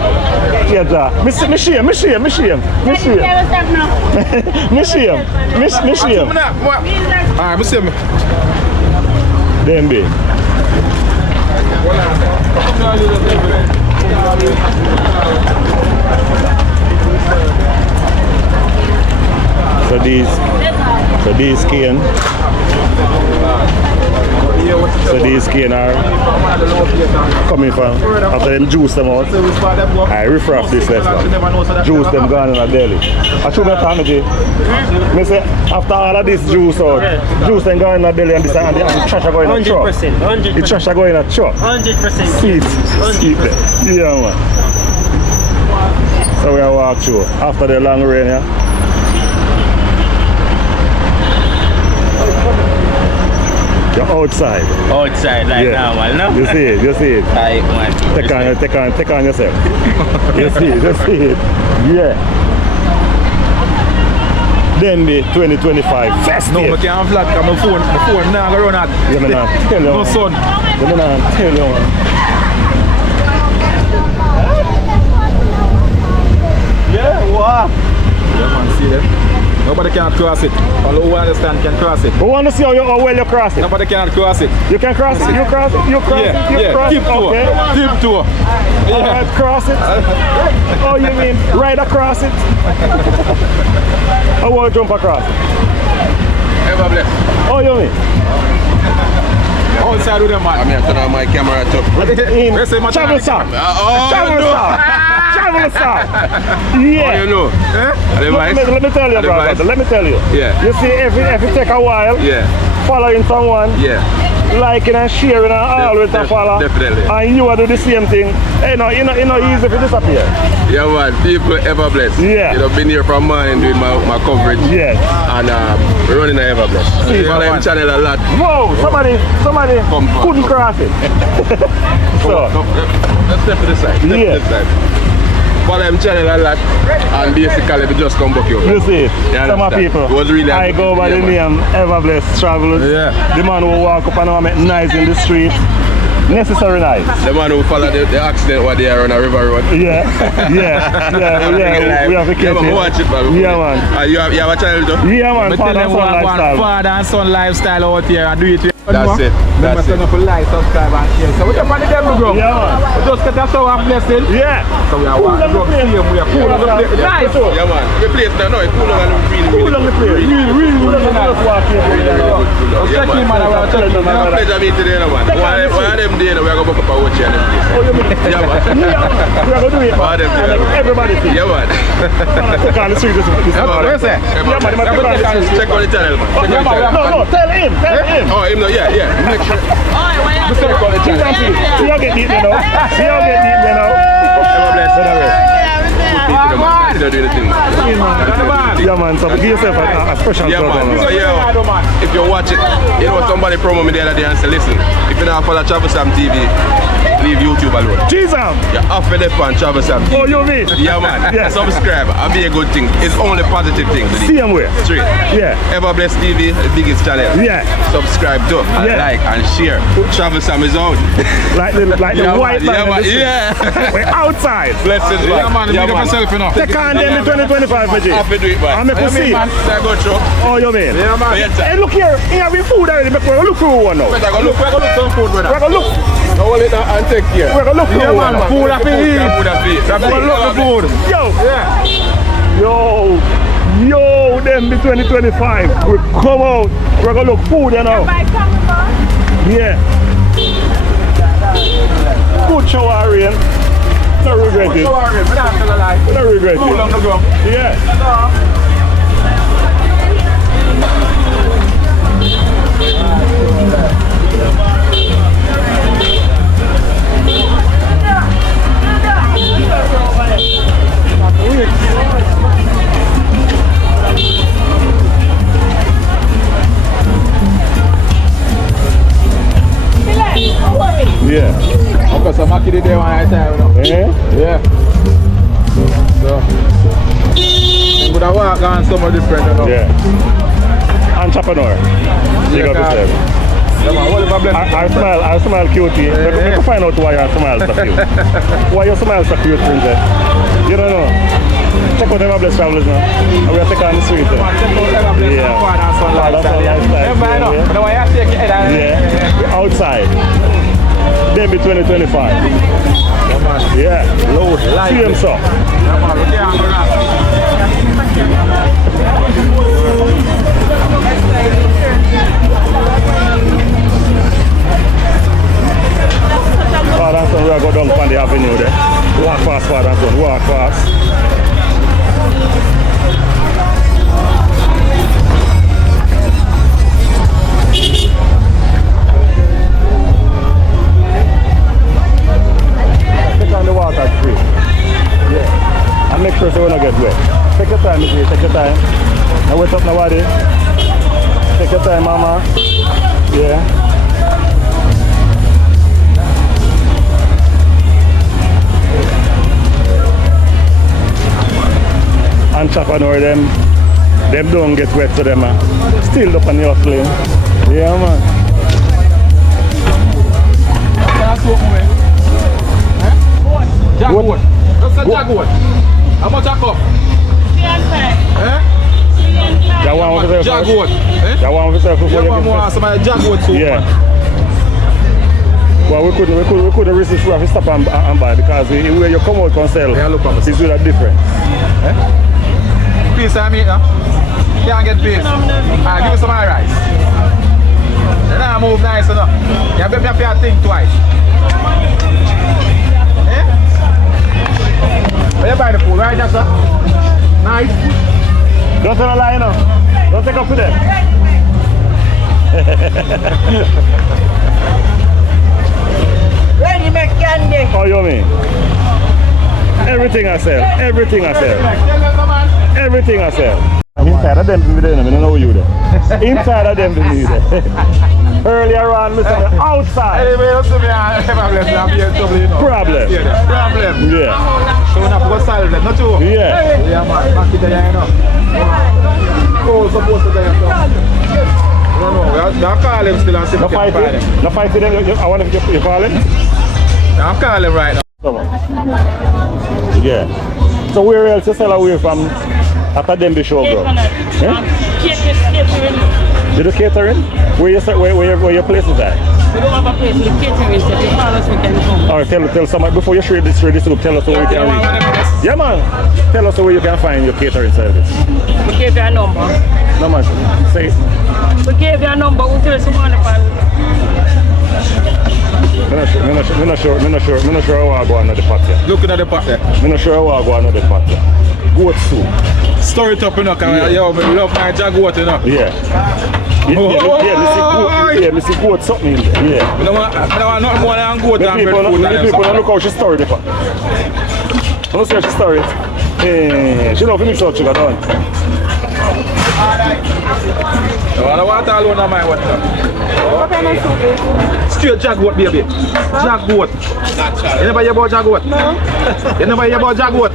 Yeah, da. Me shame. Alright, me see me. Denbigh. So these cane. So these cane are coming from after them juice them out. I refraff this left one. Juice them gone in a deli. I should not tell me, me say after all of this juice out, juice them gone in a deli and this and the trash are going in a truck. 100%. The trash are going in a truck. 100%. Sweet. Yeah, man. So we are walk through after the long rain, yeah. You're outside. Outside like normal, no? You see it, you see it. Aye, man. Take on yourself. You see it, you see it. Yeah. Denbigh 2025 festive. No, I can't vlog because my phone now go run out. Yeah, man, tell you. No son. Yeah, man, tell you. Yeah, wow. Yeah, man, see that? Nobody can cross it. All who understand can cross it. We want to see how well you cross it. Nobody can cross it. You can cross it. You cross it. You cross it. You cross it. Okay. Tip tour. Yeah. All right, cross it. Oh, you mean right across it? I want to jump across it. Ever blessed. Oh, you mean? Outside with them, man. I'm here to turn on my camera too. Travel star. Travel star. Travel star. Yeah. Oh, you know. Let me tell you, brother. Let me tell you. Yeah. You see, if it take a while, following someone, liking and sharing and always to follow. Definitely. And you do the same thing. Hey, no, you know easy to disappear. Yeah, man. People ever blessed. Yeah. You know, been here from morning doing my coverage. Yes. And we're running a ever blessed. Follow him channel a lot. Whoa, somebody couldn't cross it. So. Let's step to the side. Step to the side. Follow him channel a lot, and basically we just come back here. You see, some of people, it was really I go by the name Everblessed Travels. Yeah. The man who walk up and make nice in the street. Necessary nice. The man who followed the accident while they are on a river road. Yeah, we have to catch it. Watch it, man. Yeah, man. You have a channel too? Yeah, man. Father and son lifestyle out here and do it. That's it. Remember to turn up a like, subscribe and share. So we jump on the Denbigh group. Yeah, man. We just get that show and blessing. Yeah. So we are walking up here. We are cool on the place. Nice. Yeah, man. The place now, no, it's cool on the really cool on the place. Really nice. Yeah, man. Pleasure meeting today, man. Why are them there? We are going to book up a watch here in the place. Oh, you mean? Yeah, man. We are going to do it, man. Everybody see. Yeah, man. Check on the street this morning. Where's that? Yeah, man. Check on the channel, man. No, tell him. Oh, him, no, yeah. Make sure. We all get eaten now. Yeah, man, so give yourself a special man. So, if you watch it, you know somebody promo me the other day and say, listen, if you don't follow Travel Sam TV, leave YouTube alone. Jesus! You're off with the fan, Travel Sam TV. Oh, you mean? Yeah, man. Yeah. Subscribe. I'll be a good thing. It's only positive things. Same way. Straight. Yeah. Everblessed TV, the biggest channel. Yeah. Subscribe to, and like, and share. Travel Sam is out. like the white man. Yeah. We're outside. Blessings, man. Yeah, man. Make up yourself, you know. Take on them in 2025, G. Happy to do it, man. I'm going to see. Oh, you mean? Yeah, man. Hey, look here. Here we food already. We're going to look through one now. We're going to look some food, brother. We're going to look. Now hold it down and take care. We're going to look through one. Food up in here. Food up here. We're going to look the food. Yo, Denbigh 2025. We come out. We're going to look food, you know. Yeah. Good shower rain. Don't regret it. Don't regret it. Yeah. Yeah. Okay, so Maki did there one I time, you know. Yeah. So you would have walked on somewhere different, you know. Yeah. Entrepreneur. Big up yourself. I smile cutie. We can find out why you smile so cute. Why you smile so cute, princess? You don't know. Check out Everblessed Travels now. We are taking on the street. Check out Everblessed Lifestyle. Yeah. Outside. Denbigh 2025. Yeah. Load. See them so. Father and son, we are going down on the avenue there. Walk fast, father and son. Walk fast. Take on the water free. Yeah. And make sure so we don't get wet. Take your time, Missy. Take your time. Now wait up nobody. Take your time, mama. Yeah. and Chapanor them don't get wet to them. Still up on your flame. Yeah, man. Jaguar. What's a jaguar? How much a cup? That one was there Jaguar. That one was there for some jaguar too. Yeah. Well, we couldn't resist to stop and buy because where you come out and sell is with a difference. Piece of meat, no? Can't get piece. Give me some more rice. Then I move nice enough. You better pay a thing twice. Where you buy the food, right, sir? Nice. Don't tell a lie, no. Don't take up to them. Ready make candy. How you mean? Everything I sell. Everything I sell. Everything I sell. Inside of them, I don't know you there. Inside of them, earlier on, Mr. Outside. Problem. Yeah. So we have to go silent, not true? Yeah. Yeah, man. Back in the year, you know. Oh, supposed to be there. No, we are calling still and see if we can find him. No fighting them. I wonder if you call him. I'm calling right now. Yeah. So where else you sell away from after Denbigh show, bro? You do catering? Where your place is at? We don't have a place with catering, so if you call us, we can come. Alright, tell somebody before you shred this soup, tell us where you can reach. Yeah, man. Tell us where you can find your catering service. We gave you a number. No, man. Say it. We gave you a number. We'll tell someone about it. I'm not sure how I go on the pot here. Looking at the pot there. I'm not sure how I go on the pot here. Goat soup. Stir it up, you know, because I love my jaguar, you know. Yeah. Yeah, me see goat something in there. Yeah. I don't want nothing more than goat and bread food. The people don't look how she stirred the pot. I don't see how she stirred it. She don't finish out sugar down. I don't want alone on my water. Straight jaguar, baby. Jaguar. You never hear about jaguar? No. You never hear about jaguar? A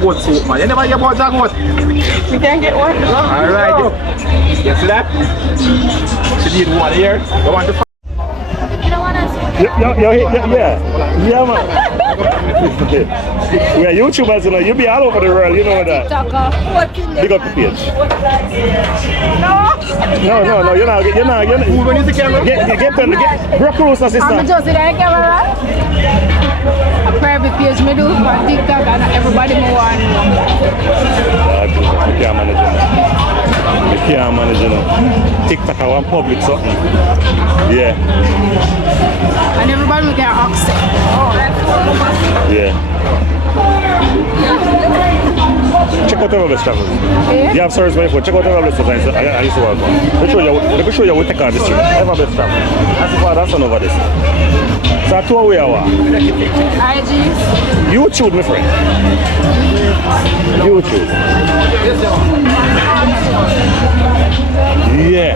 goat soup, man. You never hear about jaguar? We can get one. Alright. You see that? She need one here. You want to Yeah, man. We are YouTubers, you know. You be all over the world, you know that. Big up the page. No, you're not. When you see camera, get broke rules, sister. I'm just in the camera. A private page me do for TikTok and everybody me want. We can't manage, you know. TikTok, I want public something. Yeah. And everybody we can access. Yeah. Check out the Livestock. You have service by phone. Check out the Livestock. I used to work on. Let me show you what take on the street. Livestock. That's the father, son over this. So that's what we are. IG. YouTube, my friend. YouTube. Yeah.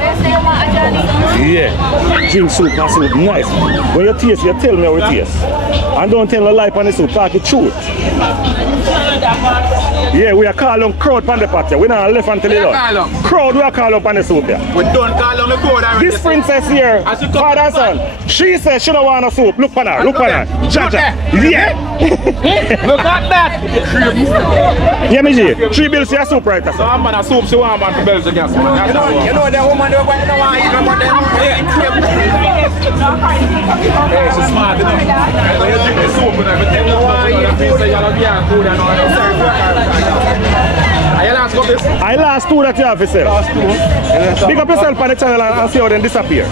Drink soup, that soup, nice. When you taste, you tell me how it tastes. And don't tell a lie on the soup, talk the truth. Yeah, we are calling crowd on the pot here. We not left until the done. Crowd, we are calling on the soup here. We don't call on the crowd already. This princess here, father and son, she says she don't want a soup. Look on her, look on her. Jaja. Yeah. Look at that. Yeah, me G. 3 bills for your soup right now. So I'm on a soup, she want man to bells against me. You know the woman don't want to eat about them. Hey, she's smart enough. When you drink the soup and everything, you want to eat food and you'll be on food and all that. Are you last cup this? I last two that you have to sell. Last two. Pick up yourself on the channel and see how they disappear.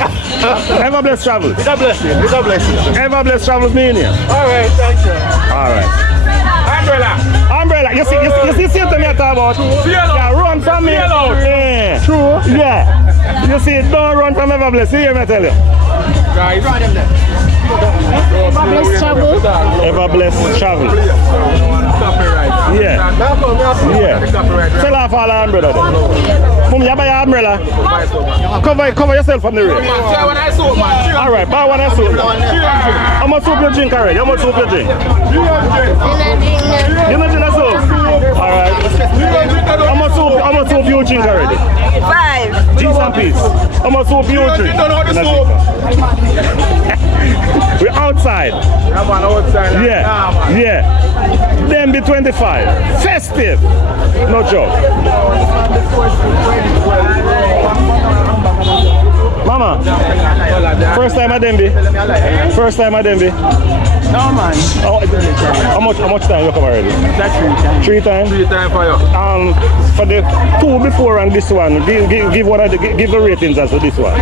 Ever blessed travels. God bless you. God bless you. Ever blessed travels me in here. Alright, thank you. Alright. Umbrella. You see what I'm talking about? Yeah, run from me. Yeah. True. Yeah. You see, don't run from Ever blessed. See here, I tell you. Guys, Ever blessed travel. Ever blessed travel. Copyright. Yeah. Sell off all our umbrella then. Mom, you buy your umbrella. Cover yourself from the rain. Alright, buy one I soap. How much soup you drink already? How much soup you drink? You don't drink a soup? Alright. you drink already? 5. Cheese and peas. How much soup you drink? You don't know the soup. We're outside. Yeah, man, outside. Yeah. Denbigh 25. Festive. No joke. Mama, first time at Denbigh? First time at Denbigh? No, man. How much time you come already? That's 3 times. 3 times? 3 times for you. For the 2 before and this one, give the ratings as to this one.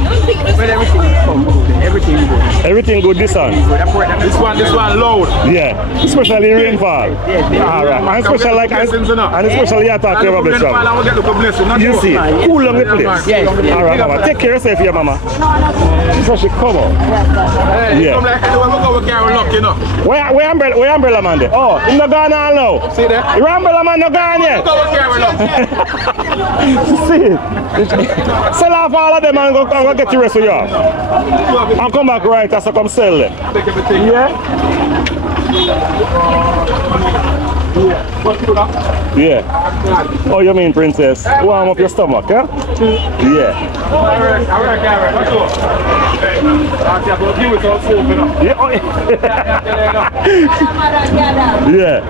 But everything is good. Everything good. Everything good this one? This one loud. Yeah, especially rainfall. Alright, and especially attack your blessing. You see, cool on the place. Alright, mama, take care of yourself here, mama. So she come out. Yeah. Come like anywhere we go, we carry luck, you know. Where umbrella man there? Oh, in the gone now. See there? Your umbrella man no gone yet. We go, we carry luck. See it? Sell off all of them and go get the rest of you. And come back right as I come sell them. Yeah? Yeah. Oh, you mean princess? Warm up your stomach, huh? Yeah. Yeah.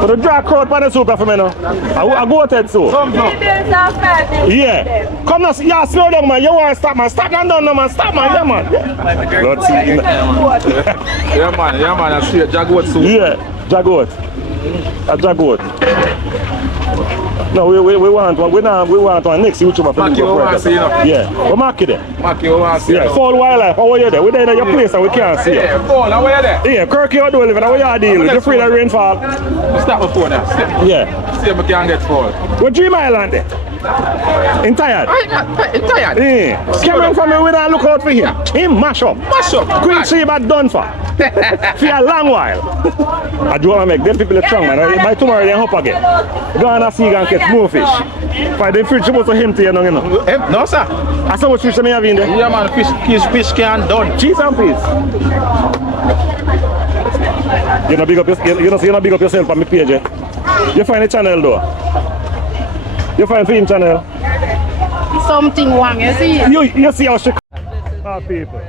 So the drag crowd pan the soup for me now. I go ahead soup. Yeah. Come now, yeah, slow down man. You want to stop man. Stop and down now man. Stop man, yeah man. Let's see. Yeah man, I see a jaguar soup. Yeah, jaguar. A jaguar. No, we want one next YouTuber. Maki, we want to see, you know. Yeah, we mark it there. Maki, we want to see. Yeah, Fall Wildlife, how are you there? We're there in your place and we can't see you. Yeah, Fall, how are you there? Yeah, Kirky, how do you live? How are you dealing? You're afraid of rainfall? Stop before that. Yeah. See if we can get Fall. We're Dream Island there. Tired. Tired? Yeah. Cameron from me, we don't look out for him. Him mash up. Queen Sheba done for. For a long while. I do want to make them people strong, man. By tomorrow, they're up again. Go on a sea and catch more fish. For the fridge supposed to empty, you know. No, sir. That's how much fish I have in there? Yeah, man. Fish can done. Cheese and peas. You know, big up yourself on my page. You find the channel, though. You find film channel? Something wrong, you see? You see how she our people.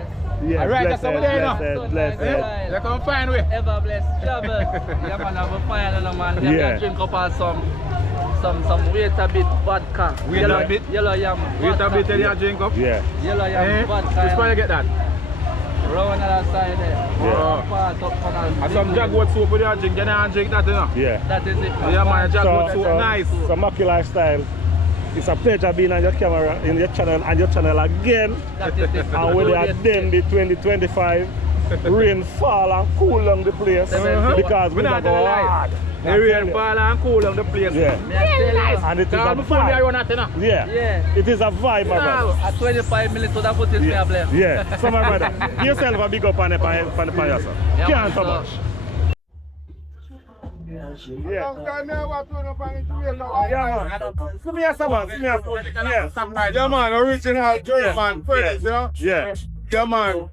Yeah, alright, that's over there now. Blessed. You come find we. Ever blessed. Trouble. Yeah, man, have a fire no man. Yeah. Drink up on some wait a bit vodka. Yellow yam. Wait a bit till you drink up? Yeah. Yellow yam vodka. Which one you get that? Round the other side there. Yeah. And some jaguar soup with your drink, you don't drink that, you know? Yeah. That is it. Yeah, man, jaguar soup, nice. So Maki Lifestyle. It's a pleasure being on your camera, in your channel again. That is it. And with the Denbigh 2025, rainfall and cool on the place. Because we're not going hard. The rainfall and cool on the place. Yeah. And it is a vibe. Yeah. It is a vibe, my brother. At 25 minutes, so that put this me a blame. Yeah. So my brother, give yourself a big up on the yourself. Can't so much. Yeah. Yeah, man, original German friends, you know? Yeah. Yeah, man.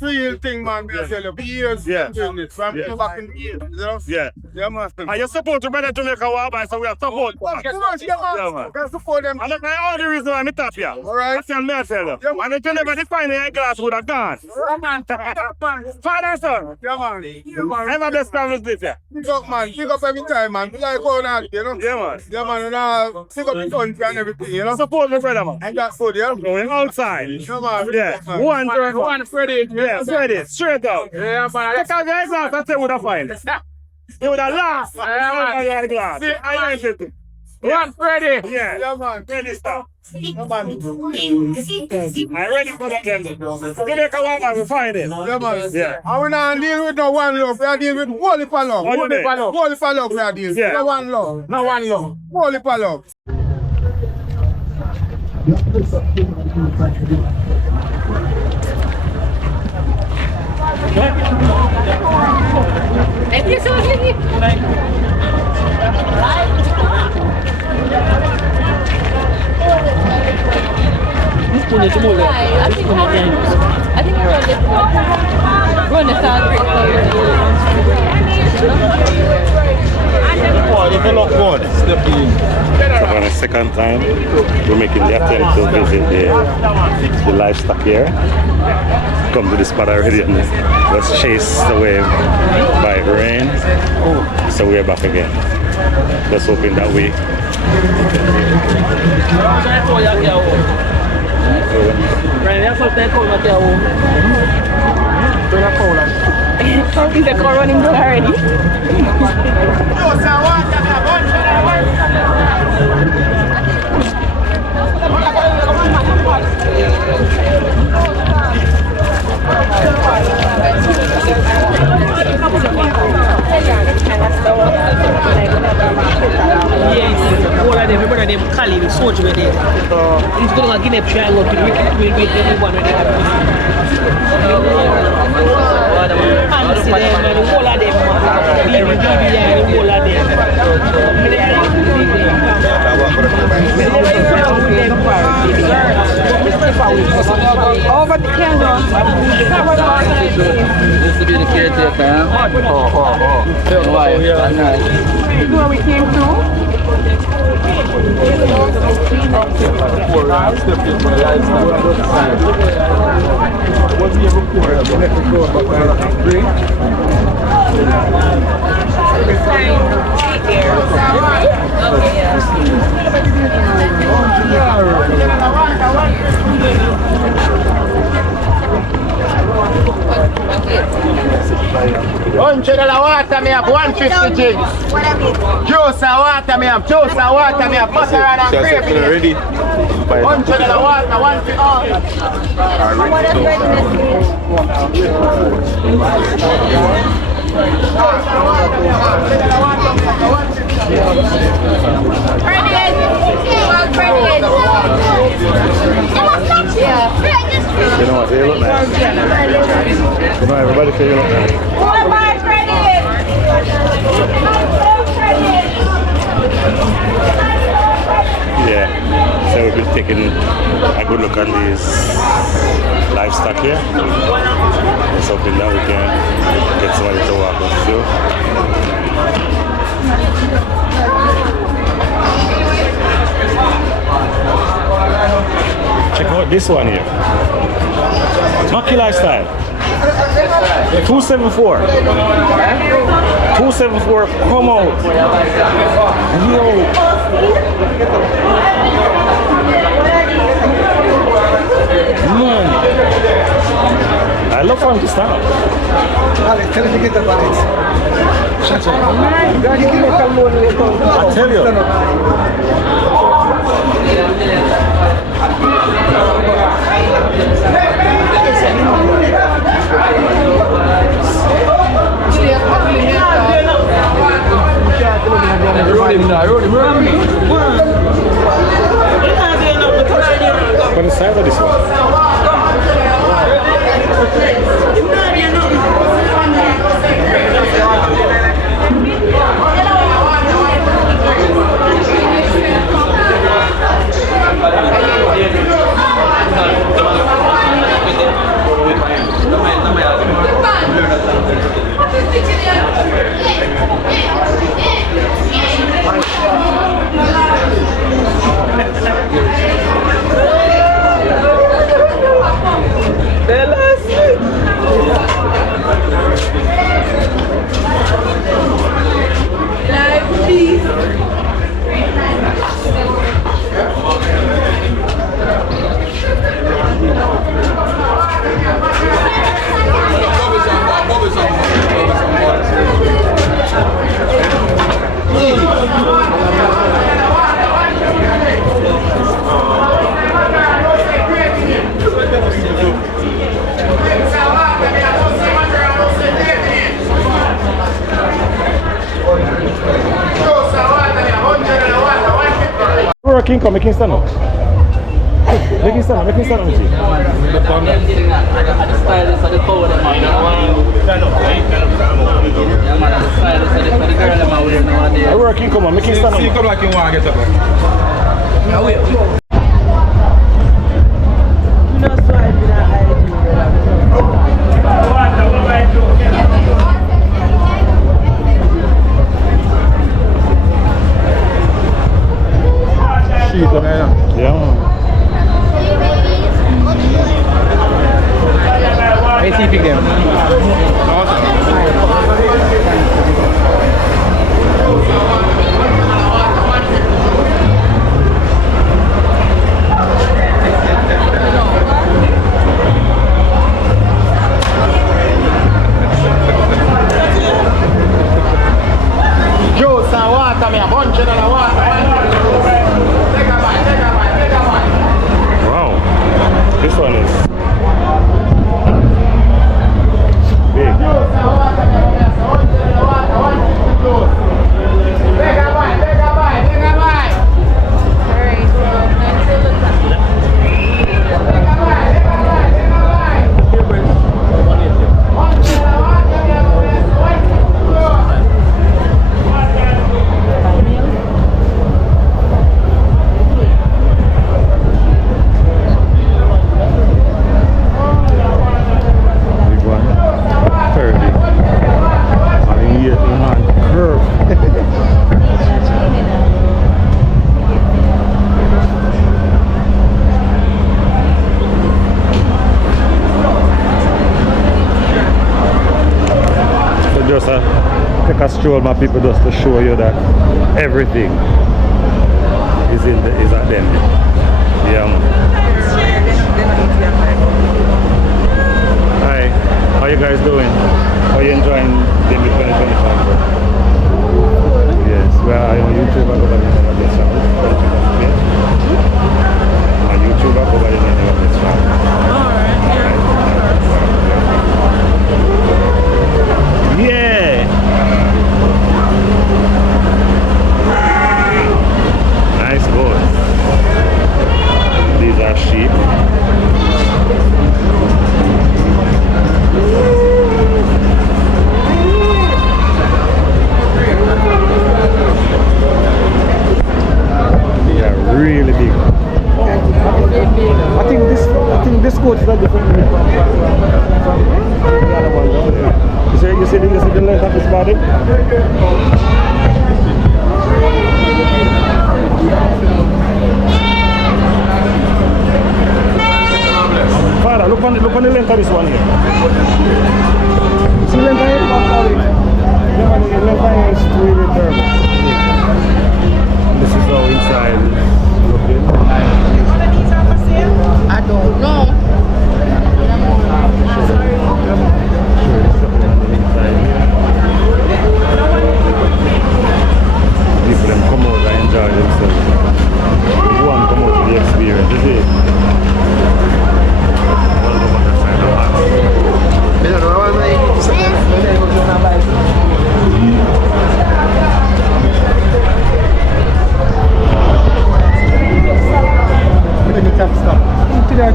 Real thing, man. We sell your years. Yeah. From back in the years, you know? Yeah. Yeah, man. And you support to brother Jamaica Warby, so we have support. Yeah, man. We support them. And that's all the reason why I'm top here. Alright. I tell me, and if you never define the glass would have gone. Yeah, man. Father and son. Yeah, man. Yeah, man. Ever best promise this year. Pick up, man. Pick up every time, man. We like going out, you know? Yeah, man. Yeah, man. And pick up the country and everything, you know? Support me, brother, man. And that's good, yeah? Going outside. Yeah, man. Yeah. One Freddy. Yeah, Freddy. Straight out. Yeah, man. Take out the exhaust, that's what would have find. You would have laughed. Yeah, man. Glass. See, I like it. One Freddy. Yeah. Yeah, man. Freddy stop. Yeah, man. I'm ready for that then. Jamaica Warby, we find it. Yeah, man. Yeah. And we not deal with no one love. We are deal with whole heap of love. Whole heap of love. Whole heap of love we are deal with. Yeah. No one love. No one love. Whole heap of love. This spoon is more than I think we're on the side. Oh, if you look good, step in. time, we're making the attempt to visit the livestock here. Come to the spot already and was chased away by rain. So we're back again. Just hoping that we Is the car running good already? Yes, all of them, everybody them Cali, the soldier with it. He's going to get a try look to we'll anyone with it. Fancy them, and the whole of them, baby, the whole of them. Over the candle. This will be the caretaker. Why? This is where we came to. $100 water, me have 150 jigs. Juice and water, me have juice and water, me have butter and gravy. $100 water, 150. You know what they look nice. You know everybody can look nice. Yeah, so we've been taking a good look at these livestock here. It's hoping that we can get somebody to walk us through. Check out this one here. Maki Lifestyle. 274. 274. Come out. Yo. Man. I love how to start. Alex, tell him to get the buttons. Shut up. I tell you. What is the size of this one? King, come, make him stand up. Make him stand up, make him stand up. I'm working, come on, make him stand up. See, come like you want to get up. Sheep Wow, this one is big. Just take a stroll, my people, just to show you that everything is at Denbigh. Yeah, man. Hi, how you guys doing? Are you enjoying Denbigh 2025? Yes, well, I'm a YouTuber, but I never get channel. I'm a YouTuber, but I never get channel. Yeah. Nice boys. These are sheep. They are really big. I think this coat is a different from the other ones over there. You see the length of his body? Father, look on the length of this one here. See the length of it? The length of it is really terrible. This is how inside is looking. I don't know. People them come out and enjoy themselves. You want to come out to the experience, is it?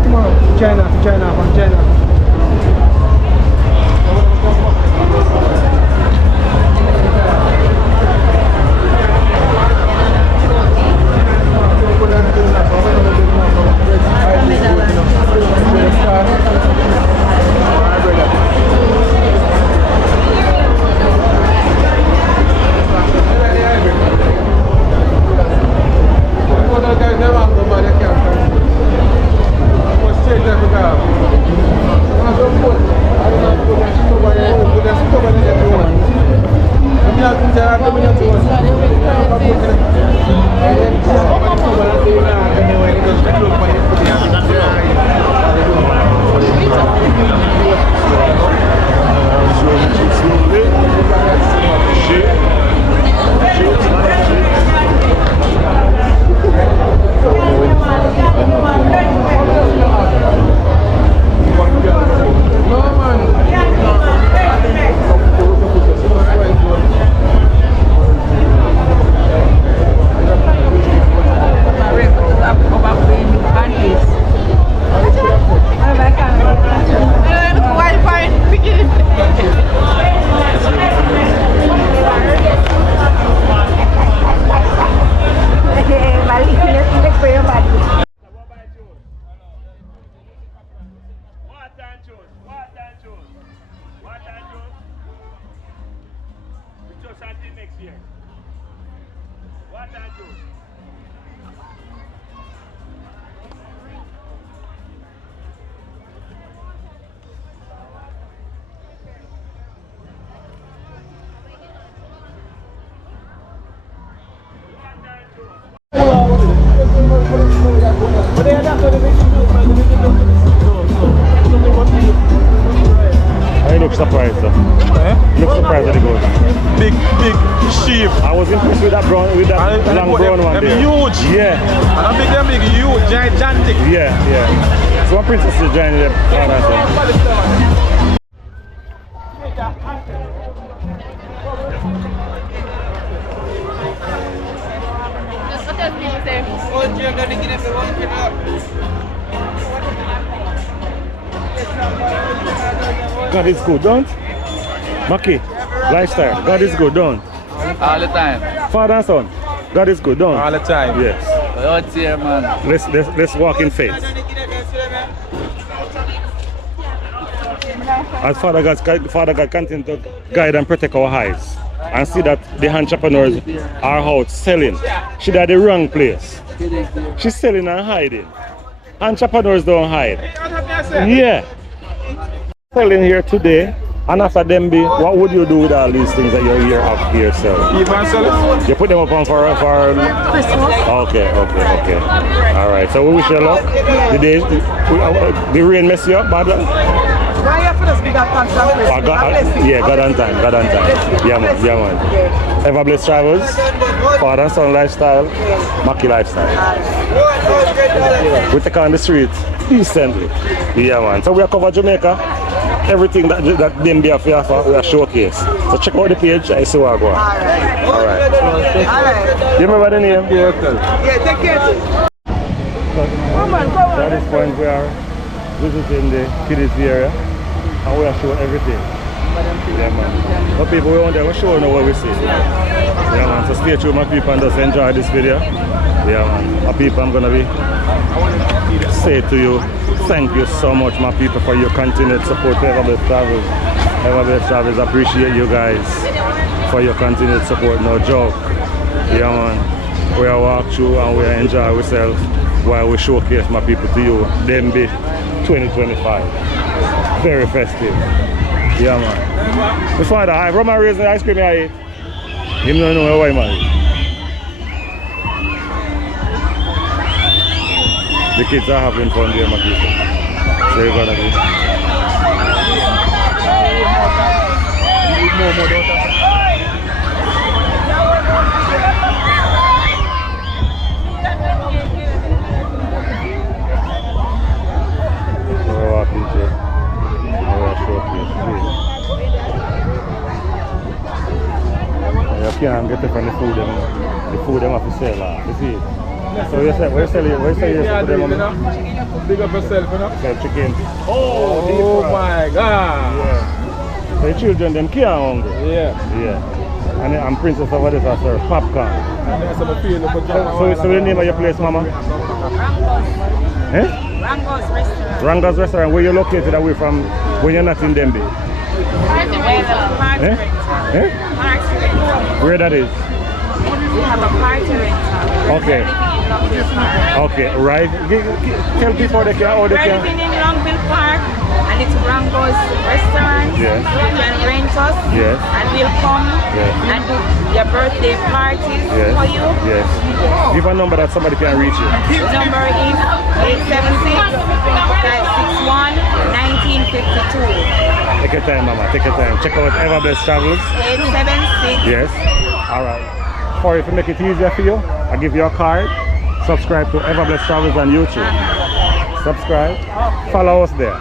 Tomorrow, China. surprised though. Look surprised at the goat. Big sheep. I was impressed with that brown, with that long brown one there. Huge. Yeah. And a big, huge, gigantic. Yeah. So one princess is joining them. God is good, don't? Maki, lifestyle, God is good, don't? All the time. Father and son, God is good, don't? All the time. Yes. Out here, man. Let's walk in faith. As Father God continue to guide and protect our eyes and see that the entrepreneurs are out selling. She's at the wrong place. She's selling and hiding. Entrepreneurs don't hide. Yeah. Selling here today, and after Denbigh, what would you do with all these things that you're here up here selling? Keep on selling. You put them up on for Christmas. Okay. All right. So we wish you luck. The rain mess you up, bad. Why you for this big thanks and praise? God on time. Yeah man. Ever Blessed Travels, Father and Son Lifestyle, Maki Lifestyle. We take on the street decently. Yeah man. So we are cover Jamaica. Everything that Denbigh have to offer, we are showcase. So check out the page and see what I go on. Alright. You remember the name? Yeah, take care. Come on. So at this point we are visiting the kiddies area and we are showing everything. Yeah man. But people we want to show you what we see. Yeah man. So stay tuned my people and just enjoy this video. Yeah man. My people, I'm gonna say to you, thank you so much my people for your continued support to Ever Blessed Travels. Ever Blessed Travels, appreciate you guys for your continued support, no joke. Yeah man. We are walk through and we enjoy ourselves while we showcase my people to you. Denbigh 2025. Very festive. Yeah man. Before that, I brought my raisin ice cream I ate. Him don't know why man. The kids are having fun there, my people. So you're gonna be. So we're walking here. We're showcase. You can't get it from the food them. The food them have to sell. You see it? So where you sell your food them? Big up yourself, you know? Sell chicken. Oh my God. Yeah. So the children them can't hungry. Yeah. And Princess over there serve popcorn. So the name of your place, Mama? Rango's Restaurant. Rango's Restaurant. Where you located away from when you're not in Denbigh? Where that is? We have a party rental. Okay. Right. Tell people they can order. We're living in Longville Park and it's Rango's Restaurant. Yes. You can rent us. Yes. And we'll come and do your birthday parties for you. Yes. Give a number that somebody can reach you. The number is 876-561-1952. Take your time, Mama. Take your time. Check out Ever Blessed Travels. 876. Yes. Alright. For if you make it easier for you, I'll give you a card. Subscribe to Ever Blessed Travels on YouTube. Subscribe. Follow us there.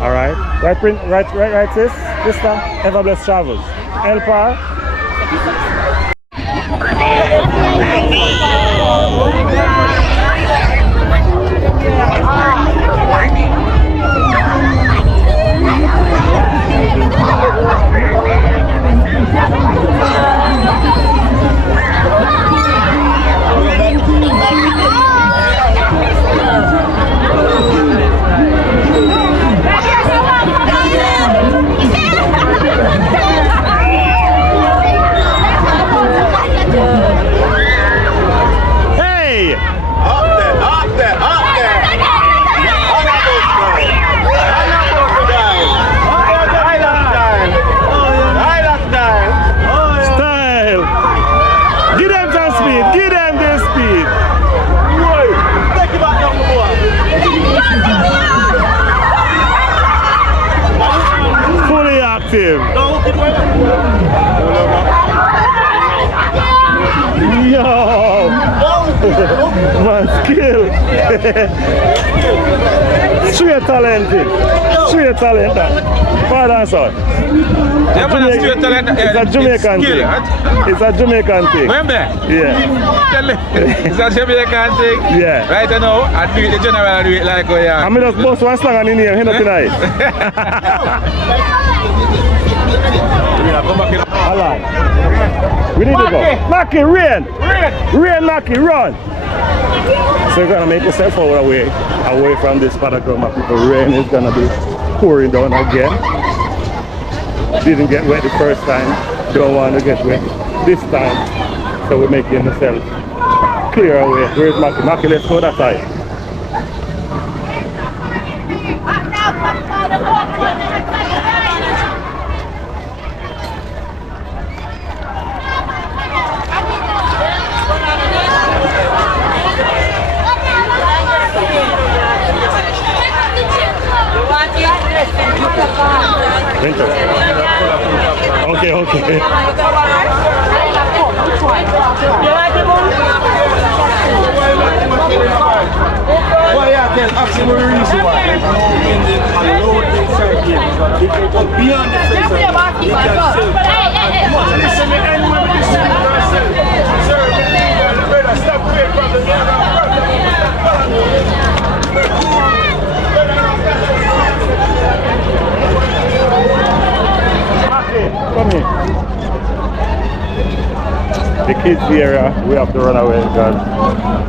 Alright. Right, sis? Sister? Ever Blessed Travels. Help her. Man, skill. Straight talented. Straight talent. Father and son. Yeah, man, straight talent. It's a Jamaican thing. It's a Jamaican thing. Remember? Yeah. It's a Jamaican thing. Yeah. Right now, I do it the general, I do it like oh yeah. I'm just boss one slang on in here, him tonight. Alright. We need to go. Mackie, rain! Rain, Mackie, run! So you're gonna make yourself away from this paragraph of people. Rain is gonna be pouring down again. Didn't get wet the first time. Don't want to get wet this time. So we're making ourselves clear away. Where's Mackie? Mackie, let's go that side. Okay, okay. Why you tell actually the reason why? It can go beyond the face of it. You can sell. Listen, the end when we listen, you can sell. Sir, the brother, stop paying from the Come here. The kids here, we have to run away because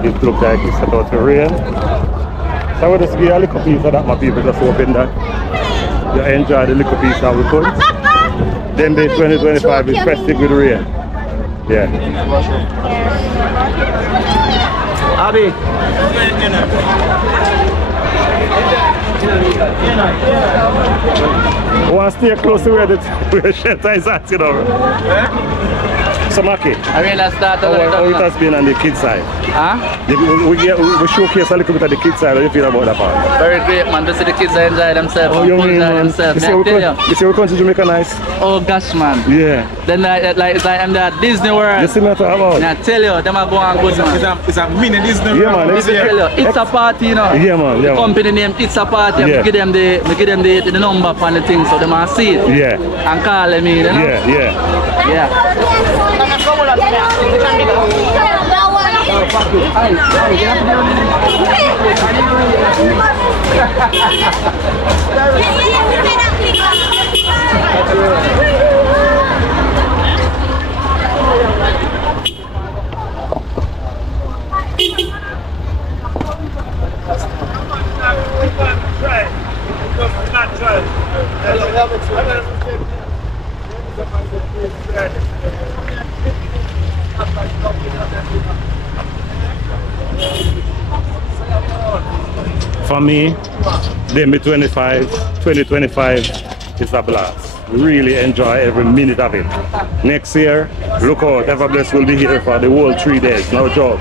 it looks like it's about to rain. So I will just give you a little piece of that, my people, just hoping that you enjoy the little piece that we put. Denbigh 2025 is festive with rain. Yeah. Abby. I want to stay close to where the shelter is at, you know. So Mackie, I mean, that's that. how it has been on the kids side? Huh? We showcase a little bit of the kids side. How do you feel about that part? Very great, man. To see the kids enjoy themselves. Oh, you mean, enjoy man? themselves. You see we come to Jamaica nice? Oh gosh, man. Yeah. Then it's like I'm there at Disney World. You see me talk about? And I tell you, them are going good, man. It's a mini Disney Yeah, man. It's a party, you know. Yeah, man. Yeah, the company name, it's a party. Yeah. I give them the number for the thing, so they must see it. Yeah. And call them in, you know. Yeah, yeah. Yeah. For me, Denbigh 2025 is a blast. We really enjoy every minute of it. Next year, look out, Everbless will be here for the whole 3 days, no joke.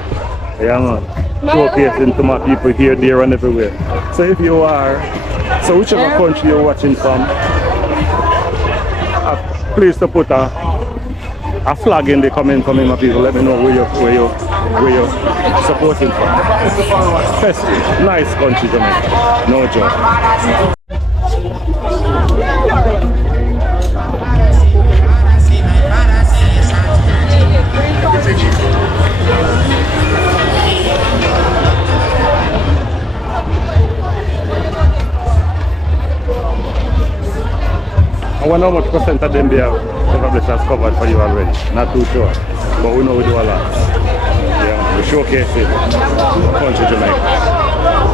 Yeah, man. Showcasing to my people here, there, and everywhere. So if you are, so whichever country you're watching from, please to put a flag in the comment for me, my people. Let me know where you're supporting from. Festive, nice country, Jamaica. No joke. I wonder how much percent of them Denbigh has covered for you already. Not too sure, but we know we do a lot. Yeah, we showcase it. Country Jamaica,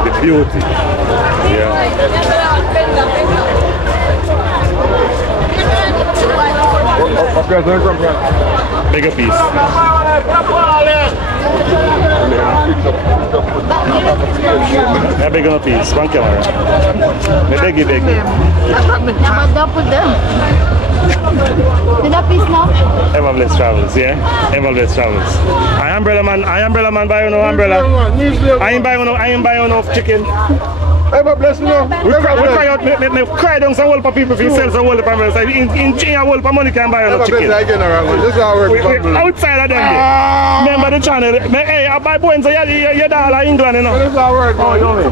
the beauty. Yeah. Bigger piece. Yeah, bigger piece. One camera. Biggie. Yeah, but don't put them. Did that piece now? Everbless Travels, yeah? Everbless Travels. I umbrella man buy no umbrella. I ain't buy no chicken. Ever bless you know. We cry out, me cry down some whole people if you sell some whole family. So in a whole money can buy a chicken. This is how it works. Outside of them. Remember the channel. Hey, I buy bones, you're dollar England, you know. This is how it works. Oh, you know me.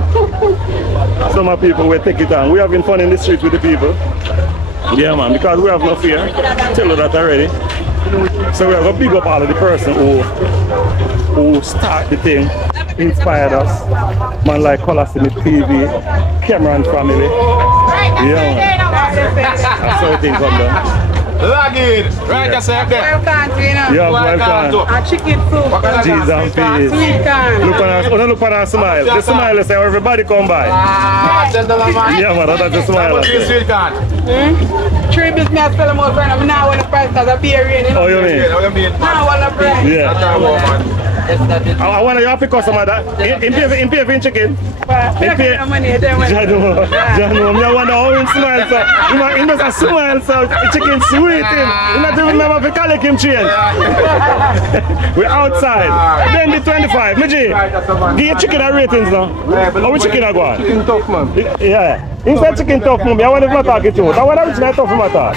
Some of people will take it on. We having fun in the street with the people. Yeah, man, because we have no fear. Tell you that already. So we have to big up all of the person who start the thing, inspired us. Man like Colasinic TV, Cameron family. Yeah, man. That's how things come down. Log in. Right, just up there. Welcome to, you know. Yeah, welcome. And chicken soup. Cheese and peas. Sweet corn. Look at her smile. The smile is how everybody come by. Yeah, man, that's the smile. Sweet corn. 3 business sell more friend. I'm now on the price because of beer rain. Oh, you mean? Now on the price. Yeah. I want to have a customer that in pay for chicken. In pay. Jano, I wonder how he smiles. So he does a smile, so chicken sweet. He not even remember to collect him change. We're outside. Then the 25. Miji, give your chicken a ratings now. How which chicken I go on? Chicken tough, man. Yeah. Instead chicken tough, mommy. I want to talk it to. I want to reach my tough matter.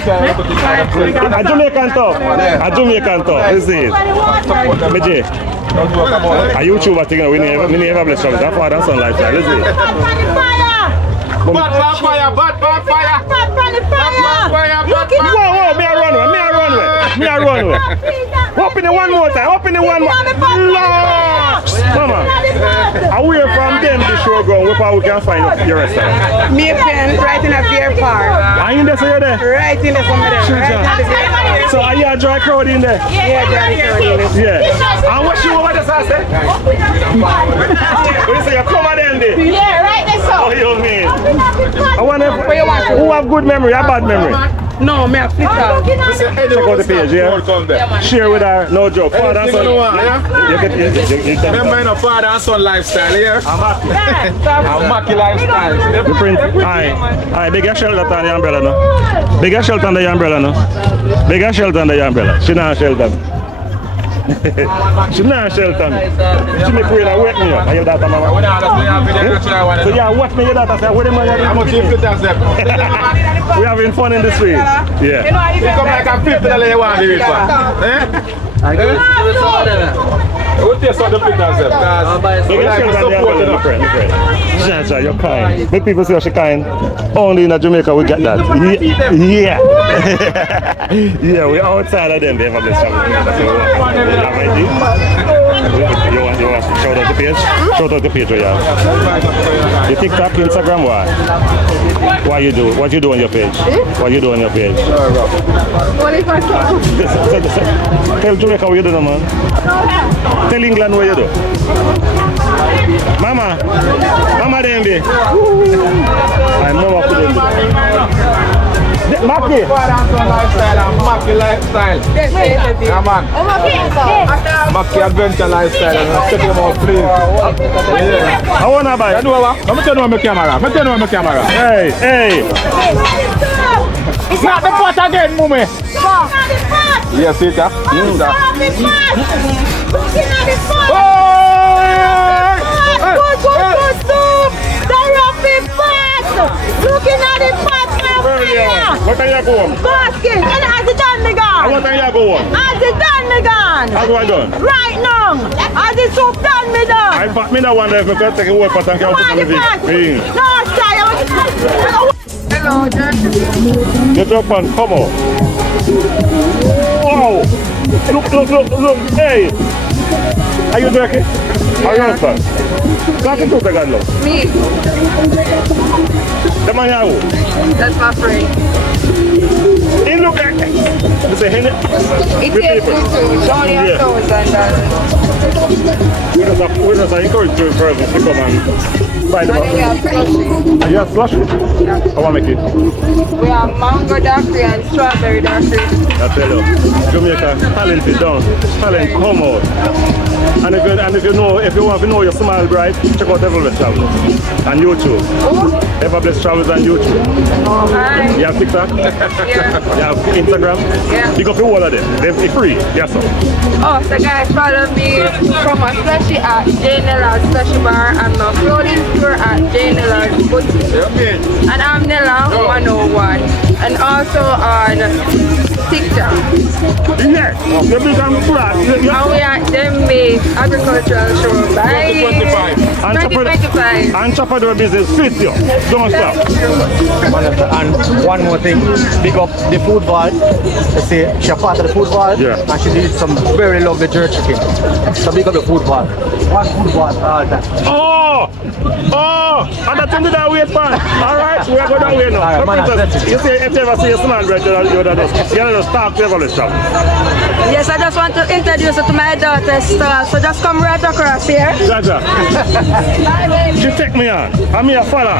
A Jamaican tough. A Jamaican tough. This is it. Miji. A YouTuber thing, we never bless trouble. That's why that's on lifestyle, is it? Bad fire. Whoa, me a run away. Open it one more time, Lord! Mama, away from them, the show ground, where we can find your restaurant? Maypen, right in a beer park. Are you in there, so you're there? Right in there, somewhere there. Right in the beer park. So are you a dry crowd in there? Yeah, dry crowd in there. Yeah. And what you over there, sir? What you say, you come at them there? Yeah, right there, so. Oh, you mean? I wonder who have good memory or bad memory? No, me a flip out. Check out the page, yeah? Share with her, no joke. Father and son. Remember in a father and son lifestyle here? I'm Mackie lifestyle. The print, aye, bigger shelter than the umbrella, no? Bigger shelter than the umbrella, no? Bigger shelter than the umbrella. She not shelter. She not shelter me. She make way to wake me up. And your daughter, mama. So yeah, watch me, your daughter say, what am I doing? I'm going to keep it as them. We're having fun in the street. Yeah. You come like a $50 you want to give it for. I guess we'll taste out the pit as them. Jaja, you're kind. Make people say she kind. Only in Jamaica we get that. Yeah. Yeah, we're outside of them. They have a blessed family. You want to shout out the page? Shout out the page, yeah. You TikTok, Instagram, why? What you do? What you do on your page? What you do on your page? What if I Tell Jamaica what you do, man. Tell England what you do. Mama Denbigh. My mama couldn't do that. Mackie lifestyle. Yeah, man. Mackie adventure lifestyle. And check them out, please. I want to buy. Let me turn on my camera. Hey. It's not the pot again, mommy. Yes, it is. Looking at the pot, what are you going? basket, and has it done me gone? What are you going? Has it done me gone? How do I done? Right now, has the soup done me done? I wonder if I can take a word for thank you. No, sorry. Hello, get up and come on. Wow! Look. Hey! Are you drinking? Are you understand? Talking to the guy, look. Me. The man here. That's my friend. He look like it. You say, hey, it tastes good too. It's only a $1,000. We just encourage you persons to come and find them out. You have slushy? Yeah. I want to make it. We have mango daiquiri and strawberry daiquiri. I tell you, Jamaica talent is down. Talent come out. And if you want to know your smile bright, check out Everblessed Travels on YouTube. Everblessed Travels on YouTube. Alright. You have TikTok? Yeah. You have Instagram? Yeah. Yeah. You got the wall of them. They're free. Yes, sir. Oh, so guys, follow me from a slushy at J.Nella's Slushy Bar and my clothing store at J.Nella's Boutique. And I'm Nella 101. And also on TikTok. Yes. You become flat. And we are Denbigh Agricultural Show. Bye. 2025. Entrepreneur business fit you. Don't stop. And one more thing, big up the food vault. You see, she's part of the food vault, and she did some very lovely jerk chicken. So big up the food vault. One food vault all that. Oh! And that's into that weight pan. Alright, we are going that way now. You see, if you ever see a small bread, you just talk to everyone. Yes, I just want to introduce you to my daughter's store. So just come right across here. Jaja. She take me on. I'm here follow.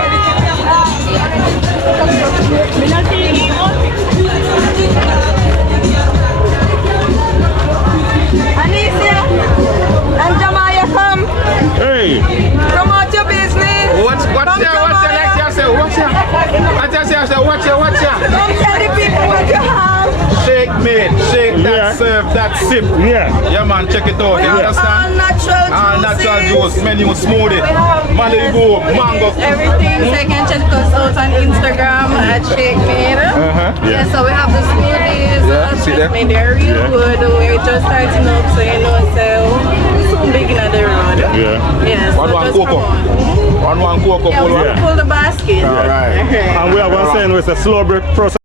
Alicia and Jamaica, come. Hey. Promote your business. What's your Come tell the people what you have. Shake mate, shake that, serve that, sip. Yeah man, check it out. You understand? All natural juice, menu smoothie, Malibu, mango. Everything, so you can check us out on Instagram at Shake Made. Yeah, so we have the smoothies. See that? They're real good. We're just starting up, so you know, so we're soon big in the road. Yeah. One cocoa. One cocoa. Yeah, we'll pull the basket. Alright. And we are one saying it's a slow break process.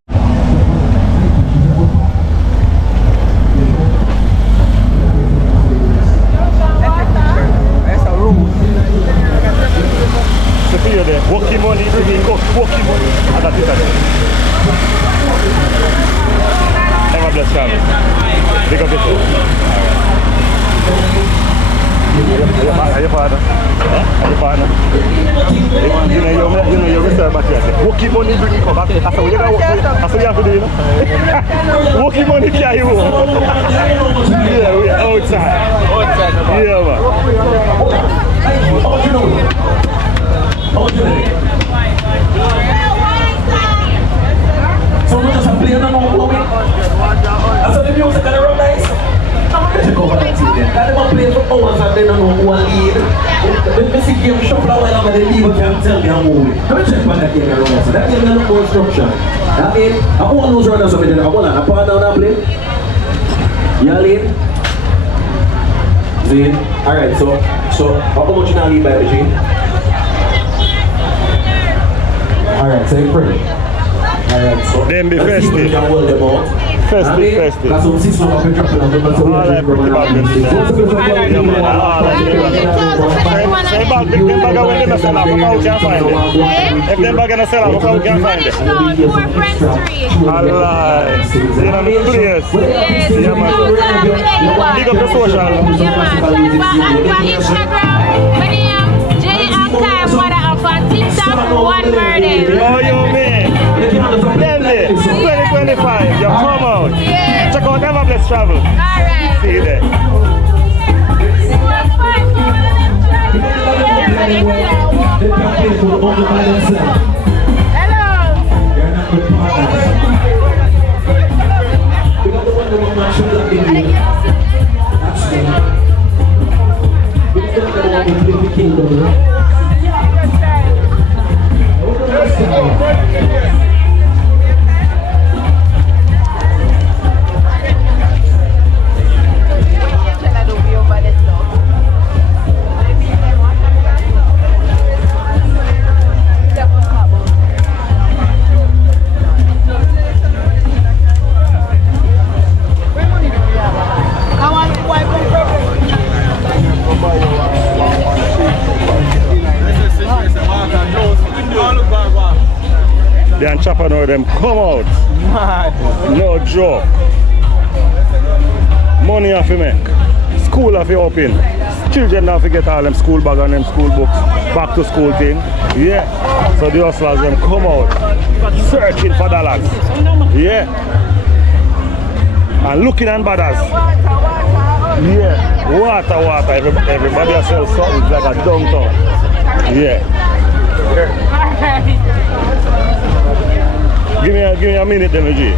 Working money, bringing working money. And that's it. Ever bless family. Big up yourself. Are you father? Are you father? You know your reserve back here. Working money, bringing come back. That's what you have to do, you know? Working money carry you home. Yeah, we are outside. Yeah, man. So we just play the more I saw the music and the run nice. I'm going to go over that team then. That they play for hours and they don't know who will lead. When they see game shuffle away and the people can tell me I'm moving. Let me check on that game around. So that game is not more structure. That means I want those runners over there. I want to part down that play. You lead. See? Alright, so how much you now lead by the G? Alright, so you pray. Alright, so then be festive. Festive. That's what 6 months of dropping on the bus. All I pretty bad. Say back, if them bag when them sell out, how can find it? If them bag gonna sell out, how can find it? Alright. You know the place. Yeah man. Big up the social. Yeah man. Instagram, my name J Archive, mother of a TikTok, one murder. Oh you mean? Denbigh 2025, you come out. Yeah. Check out Ever Blessed Travel. Alright. See you there. The entrepreneur them come out. No joke. Money have to make. School have to open. Children have to get all them school bag and them school books. Back to school thing. Yeah. So the hustlers them come out searching for dollars. Yeah. And looking at brothers. Yeah. Water. Everybody has sells something like a downtown. Yeah. Give me a minute then, G.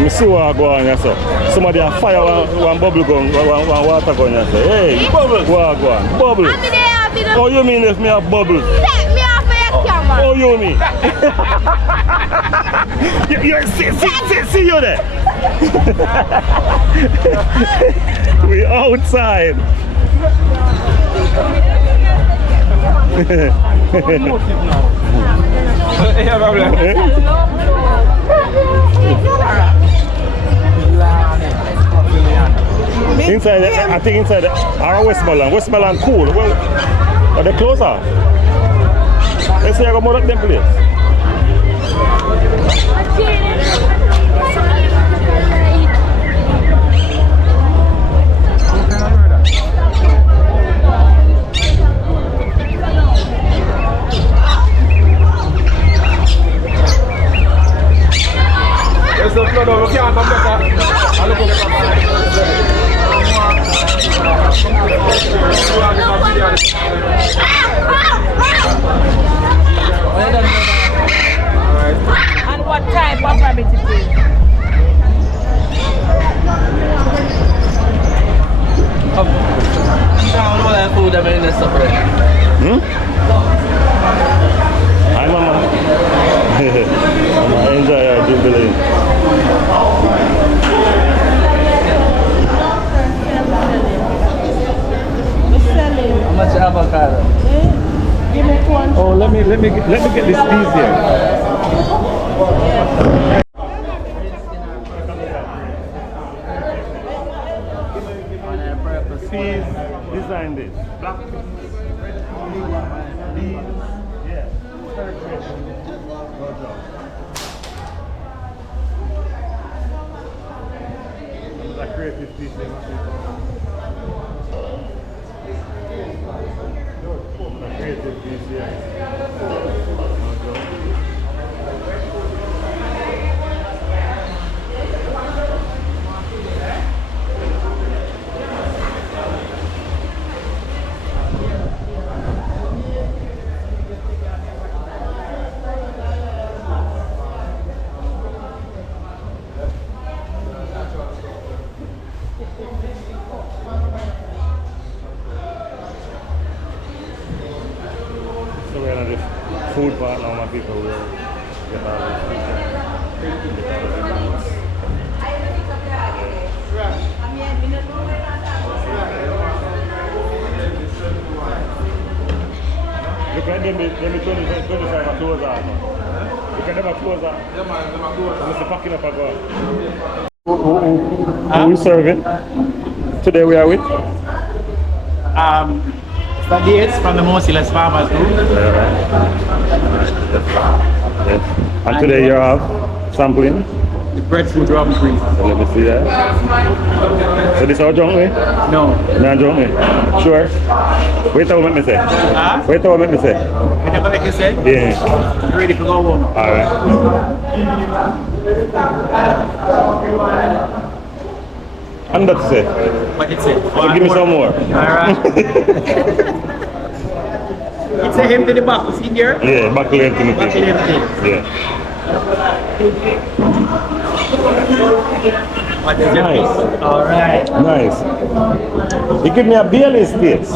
You see what go on here, so. Somebody a fire one bubble gun, one water gun here, so. Hey, bubble. What go on? Bubble. Oh, you mean if me have bubble? Set me off for your camera. Oh, you mean? See you there. We outside. Inside, I think inside our Westmoreland cool. Well, are they closer? Let's say I go more at them place. There's no flood over, we can't come back. I look over And what type of rabbit it is? All that food I'm in the supper. Hi, Mama. I enjoy our jubilee. How much avocado? Give me one. Oh, let me get this piece here. Please design this. Black piece. These, yeah. Very creative. Good job. It's a creative piece. Creative piece, yeah. So we're at the food part now, my people will get out of the look at them 25 are close out. Look at them are close out. So Mr. packing up a go. Who is serving? Today we are with? It's from the Mosilas Farmers Group. Yes. And today you have sampling? The breadfruit rum cream. So let me see that. So this is our junkie? No. No junkie? Sure? Wait till what me say. Huh? Wait till what me say. Whatever make you say? Yeah. You ready to go home? Alright. And that's it. What it say? So give me some more. Alright. It's a empty the box, see here? Yeah, buckle empty. Buckle empty. Yeah. What is Nice. it? Alright. Nice. You give me a Bailey's taste.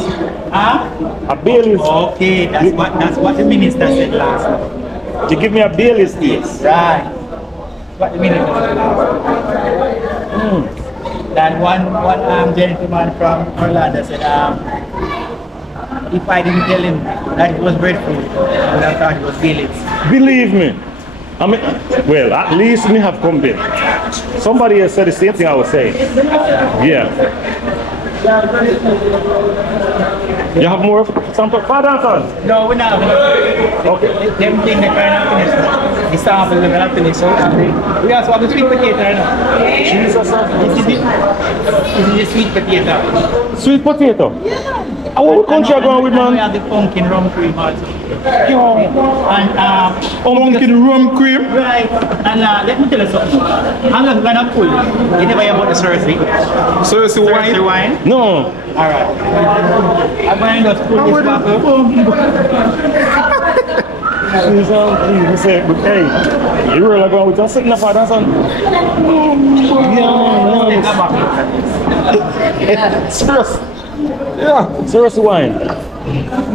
Huh? A Bailey's. Okay, that's what the minister said last night. You give me a Bailey's taste. Right. What the minister said last night. That one gentleman from Orlando said, if I didn't tell him that it was breadfruit, I would have thought it was Bailey's. Believe me. I mean, well, at least me have company. Somebody else said the same thing I was saying. Yeah. You have more sample? Father and son? No, we're not. Okay. Them thing they kind of finished. The sample they're going to finish. So we also have the sweet potato right now. Jesus. This is the sweet potato. Sweet potato? Yeah. What country are going with, man? We have the pumpkin rum cream also. And pumpkin rum cream? Right. And let me tell you something. I'm not going to pull. You never hear about the Cersei? Cersei wine? No. Alright. I'm going to just pull this bottle. She's on, please, say, but hey, you really going with us sitting up for that, son? Yeah, serious. Yeah, serious wine.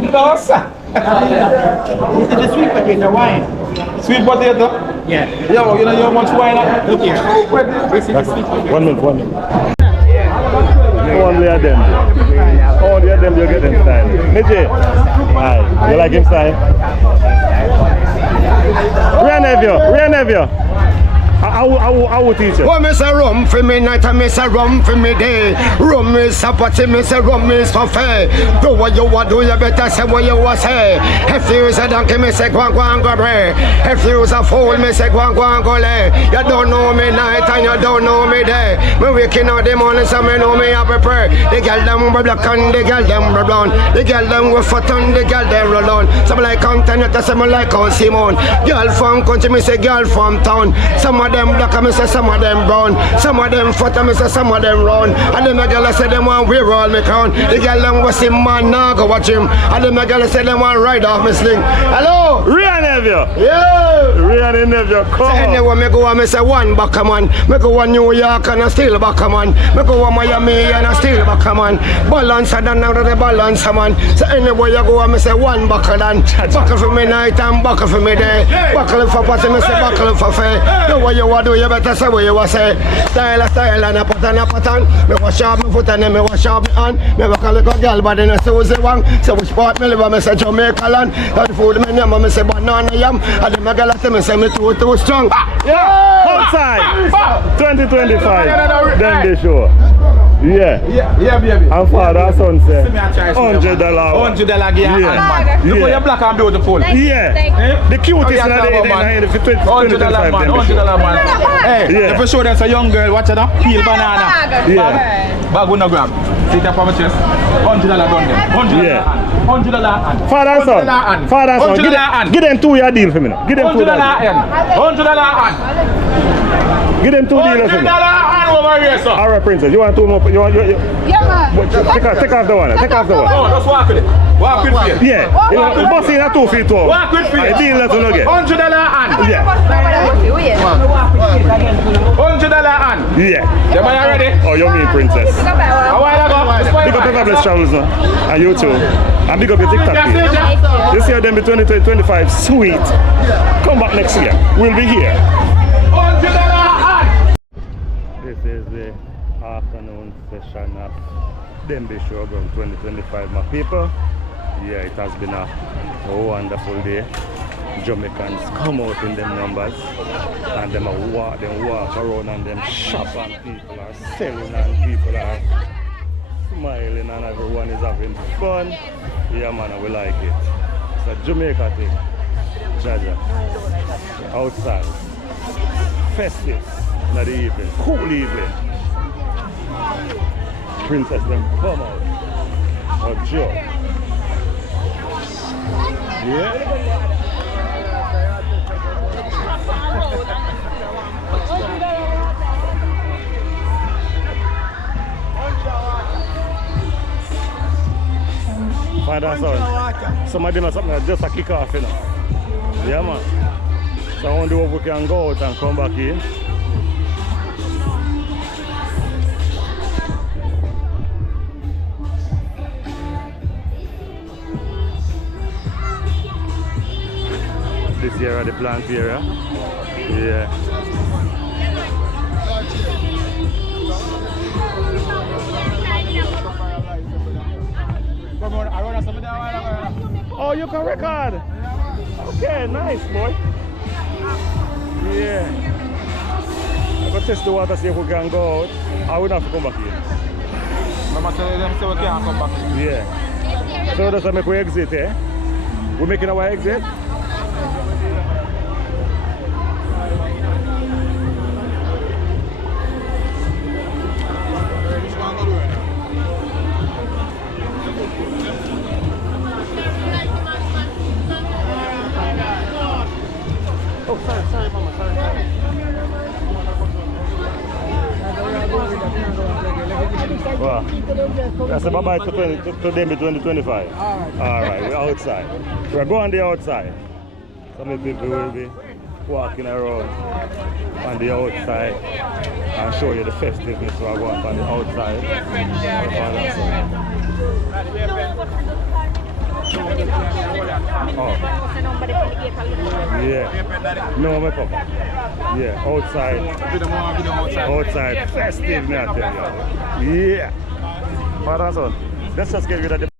No, sir. This is the sweet potato wine. Sweet potato? Yeah. Yeah, you know how much wine? Look here. This is the sweet potato. 1 minute, 1 minute. Only a them. Only a them you get in style. Mijay, aye, you like him style? Real nephew. I will teach you. Oh, me say rum for me night and me say rum for me day. Rum is a party, me say rum is for fair. Do what you want, do you better say what you want say. If you is a donkey, me say go and go pray. If you is a fool, me say go and go lay. You don't know me night and you don't know me day. Me waking out the morning, so me know me have a prayer. The girl them with black and the girl them with brown. The girl them with foot and the girl them roll on. Some like content, some like on Simone. Girl from country, me say girl from town. Some of them black, I say some of them brown. Some of them fat, I say some of them round. And them a girl say them want wear all me crown. The girl them was him man now go watch him. And them a girl say them want ride off me sling. Hello, real nephew. Yeah, real nephew. Come on. Anyway, me go and me say one back man. Me go to New York and I still back man. Me go to Miami and I still back man. Balance and another balance man. So anyway, you go and me say one buckle and buckle for me night and buckle for me day. Buckle for party, me say buckle for fair. Do what you want do, you better say what you want say. Style and a pattern. Me wash up my foot and then me wash up my hand. Me walk a little girl but then I Susie Wang. So which part me live and me say Jamaica land. And the food me name and me say banana yam. And the girl tell me say me too strong. Yeah, outside 2025 Denbigh show. Yeah, baby. And father and son say $100. $100 yeah. Look how you're black and beautiful. Yeah. The cutest in the 2025 $100 man. Hey, if you show them a young girl, watch it now. Peel banana. Yeah. Bag on the gram. Sit up on my chest. $100 done them. $100. Father and son. Give them 2 year deal for me now. Give them $2. Give them 2 deals for me. Over here, sir. Alright, princess. You want 2 more? Yeah, man. Take off the one. No, just walk with it. Walk with it. Yeah. The boss in a 2 feet tall. Walk with it. I deal let you get. $100 and. Yeah. $100 and. Yeah. Am I ready? Oh, you mean princess. A while ago. Big up Everbless Travels now. And you too. And big up your TikTok page. This year Denbigh 2025 sweet. Come back next year. We'll be here. This is the afternoon session of Denbigh Showground 2025, my people. Yeah, it has been a wonderful day. Jamaicans come out in them numbers and them walk around and them shop and people are selling and people are smiling and everyone is having fun. Yeah man, we like it. It's a Jamaica thing. Jaja. Outside. Festive. In the evening. Cool evening. Princess them come out. Oh Joe. Yeah. Find that sound. Some of them are something that just a kick off, you know. Yeah, man. So I wonder if we can go out and come back in. This here are the plant area. Yeah. Oh, you can record? Okay, nice, boy. Yeah. I'm going to test the water, see if we can go out. I would have to come back in. Mama tell them so we can't come back in. Yeah. So that's make we exit, eh? We're making our exit? Oh, sorry, mama, sorry. Well, that's a bye-bye to Denbigh 2025. All right, we're outside. We're going there outside. Some people will be walking around on the outside and show you the festiveness we are going on the outside. Oh. Yeah. No, my papa. Yeah, outside. Outside. Festive, me I tell you. Yeah. Father, son, let's just get rid of the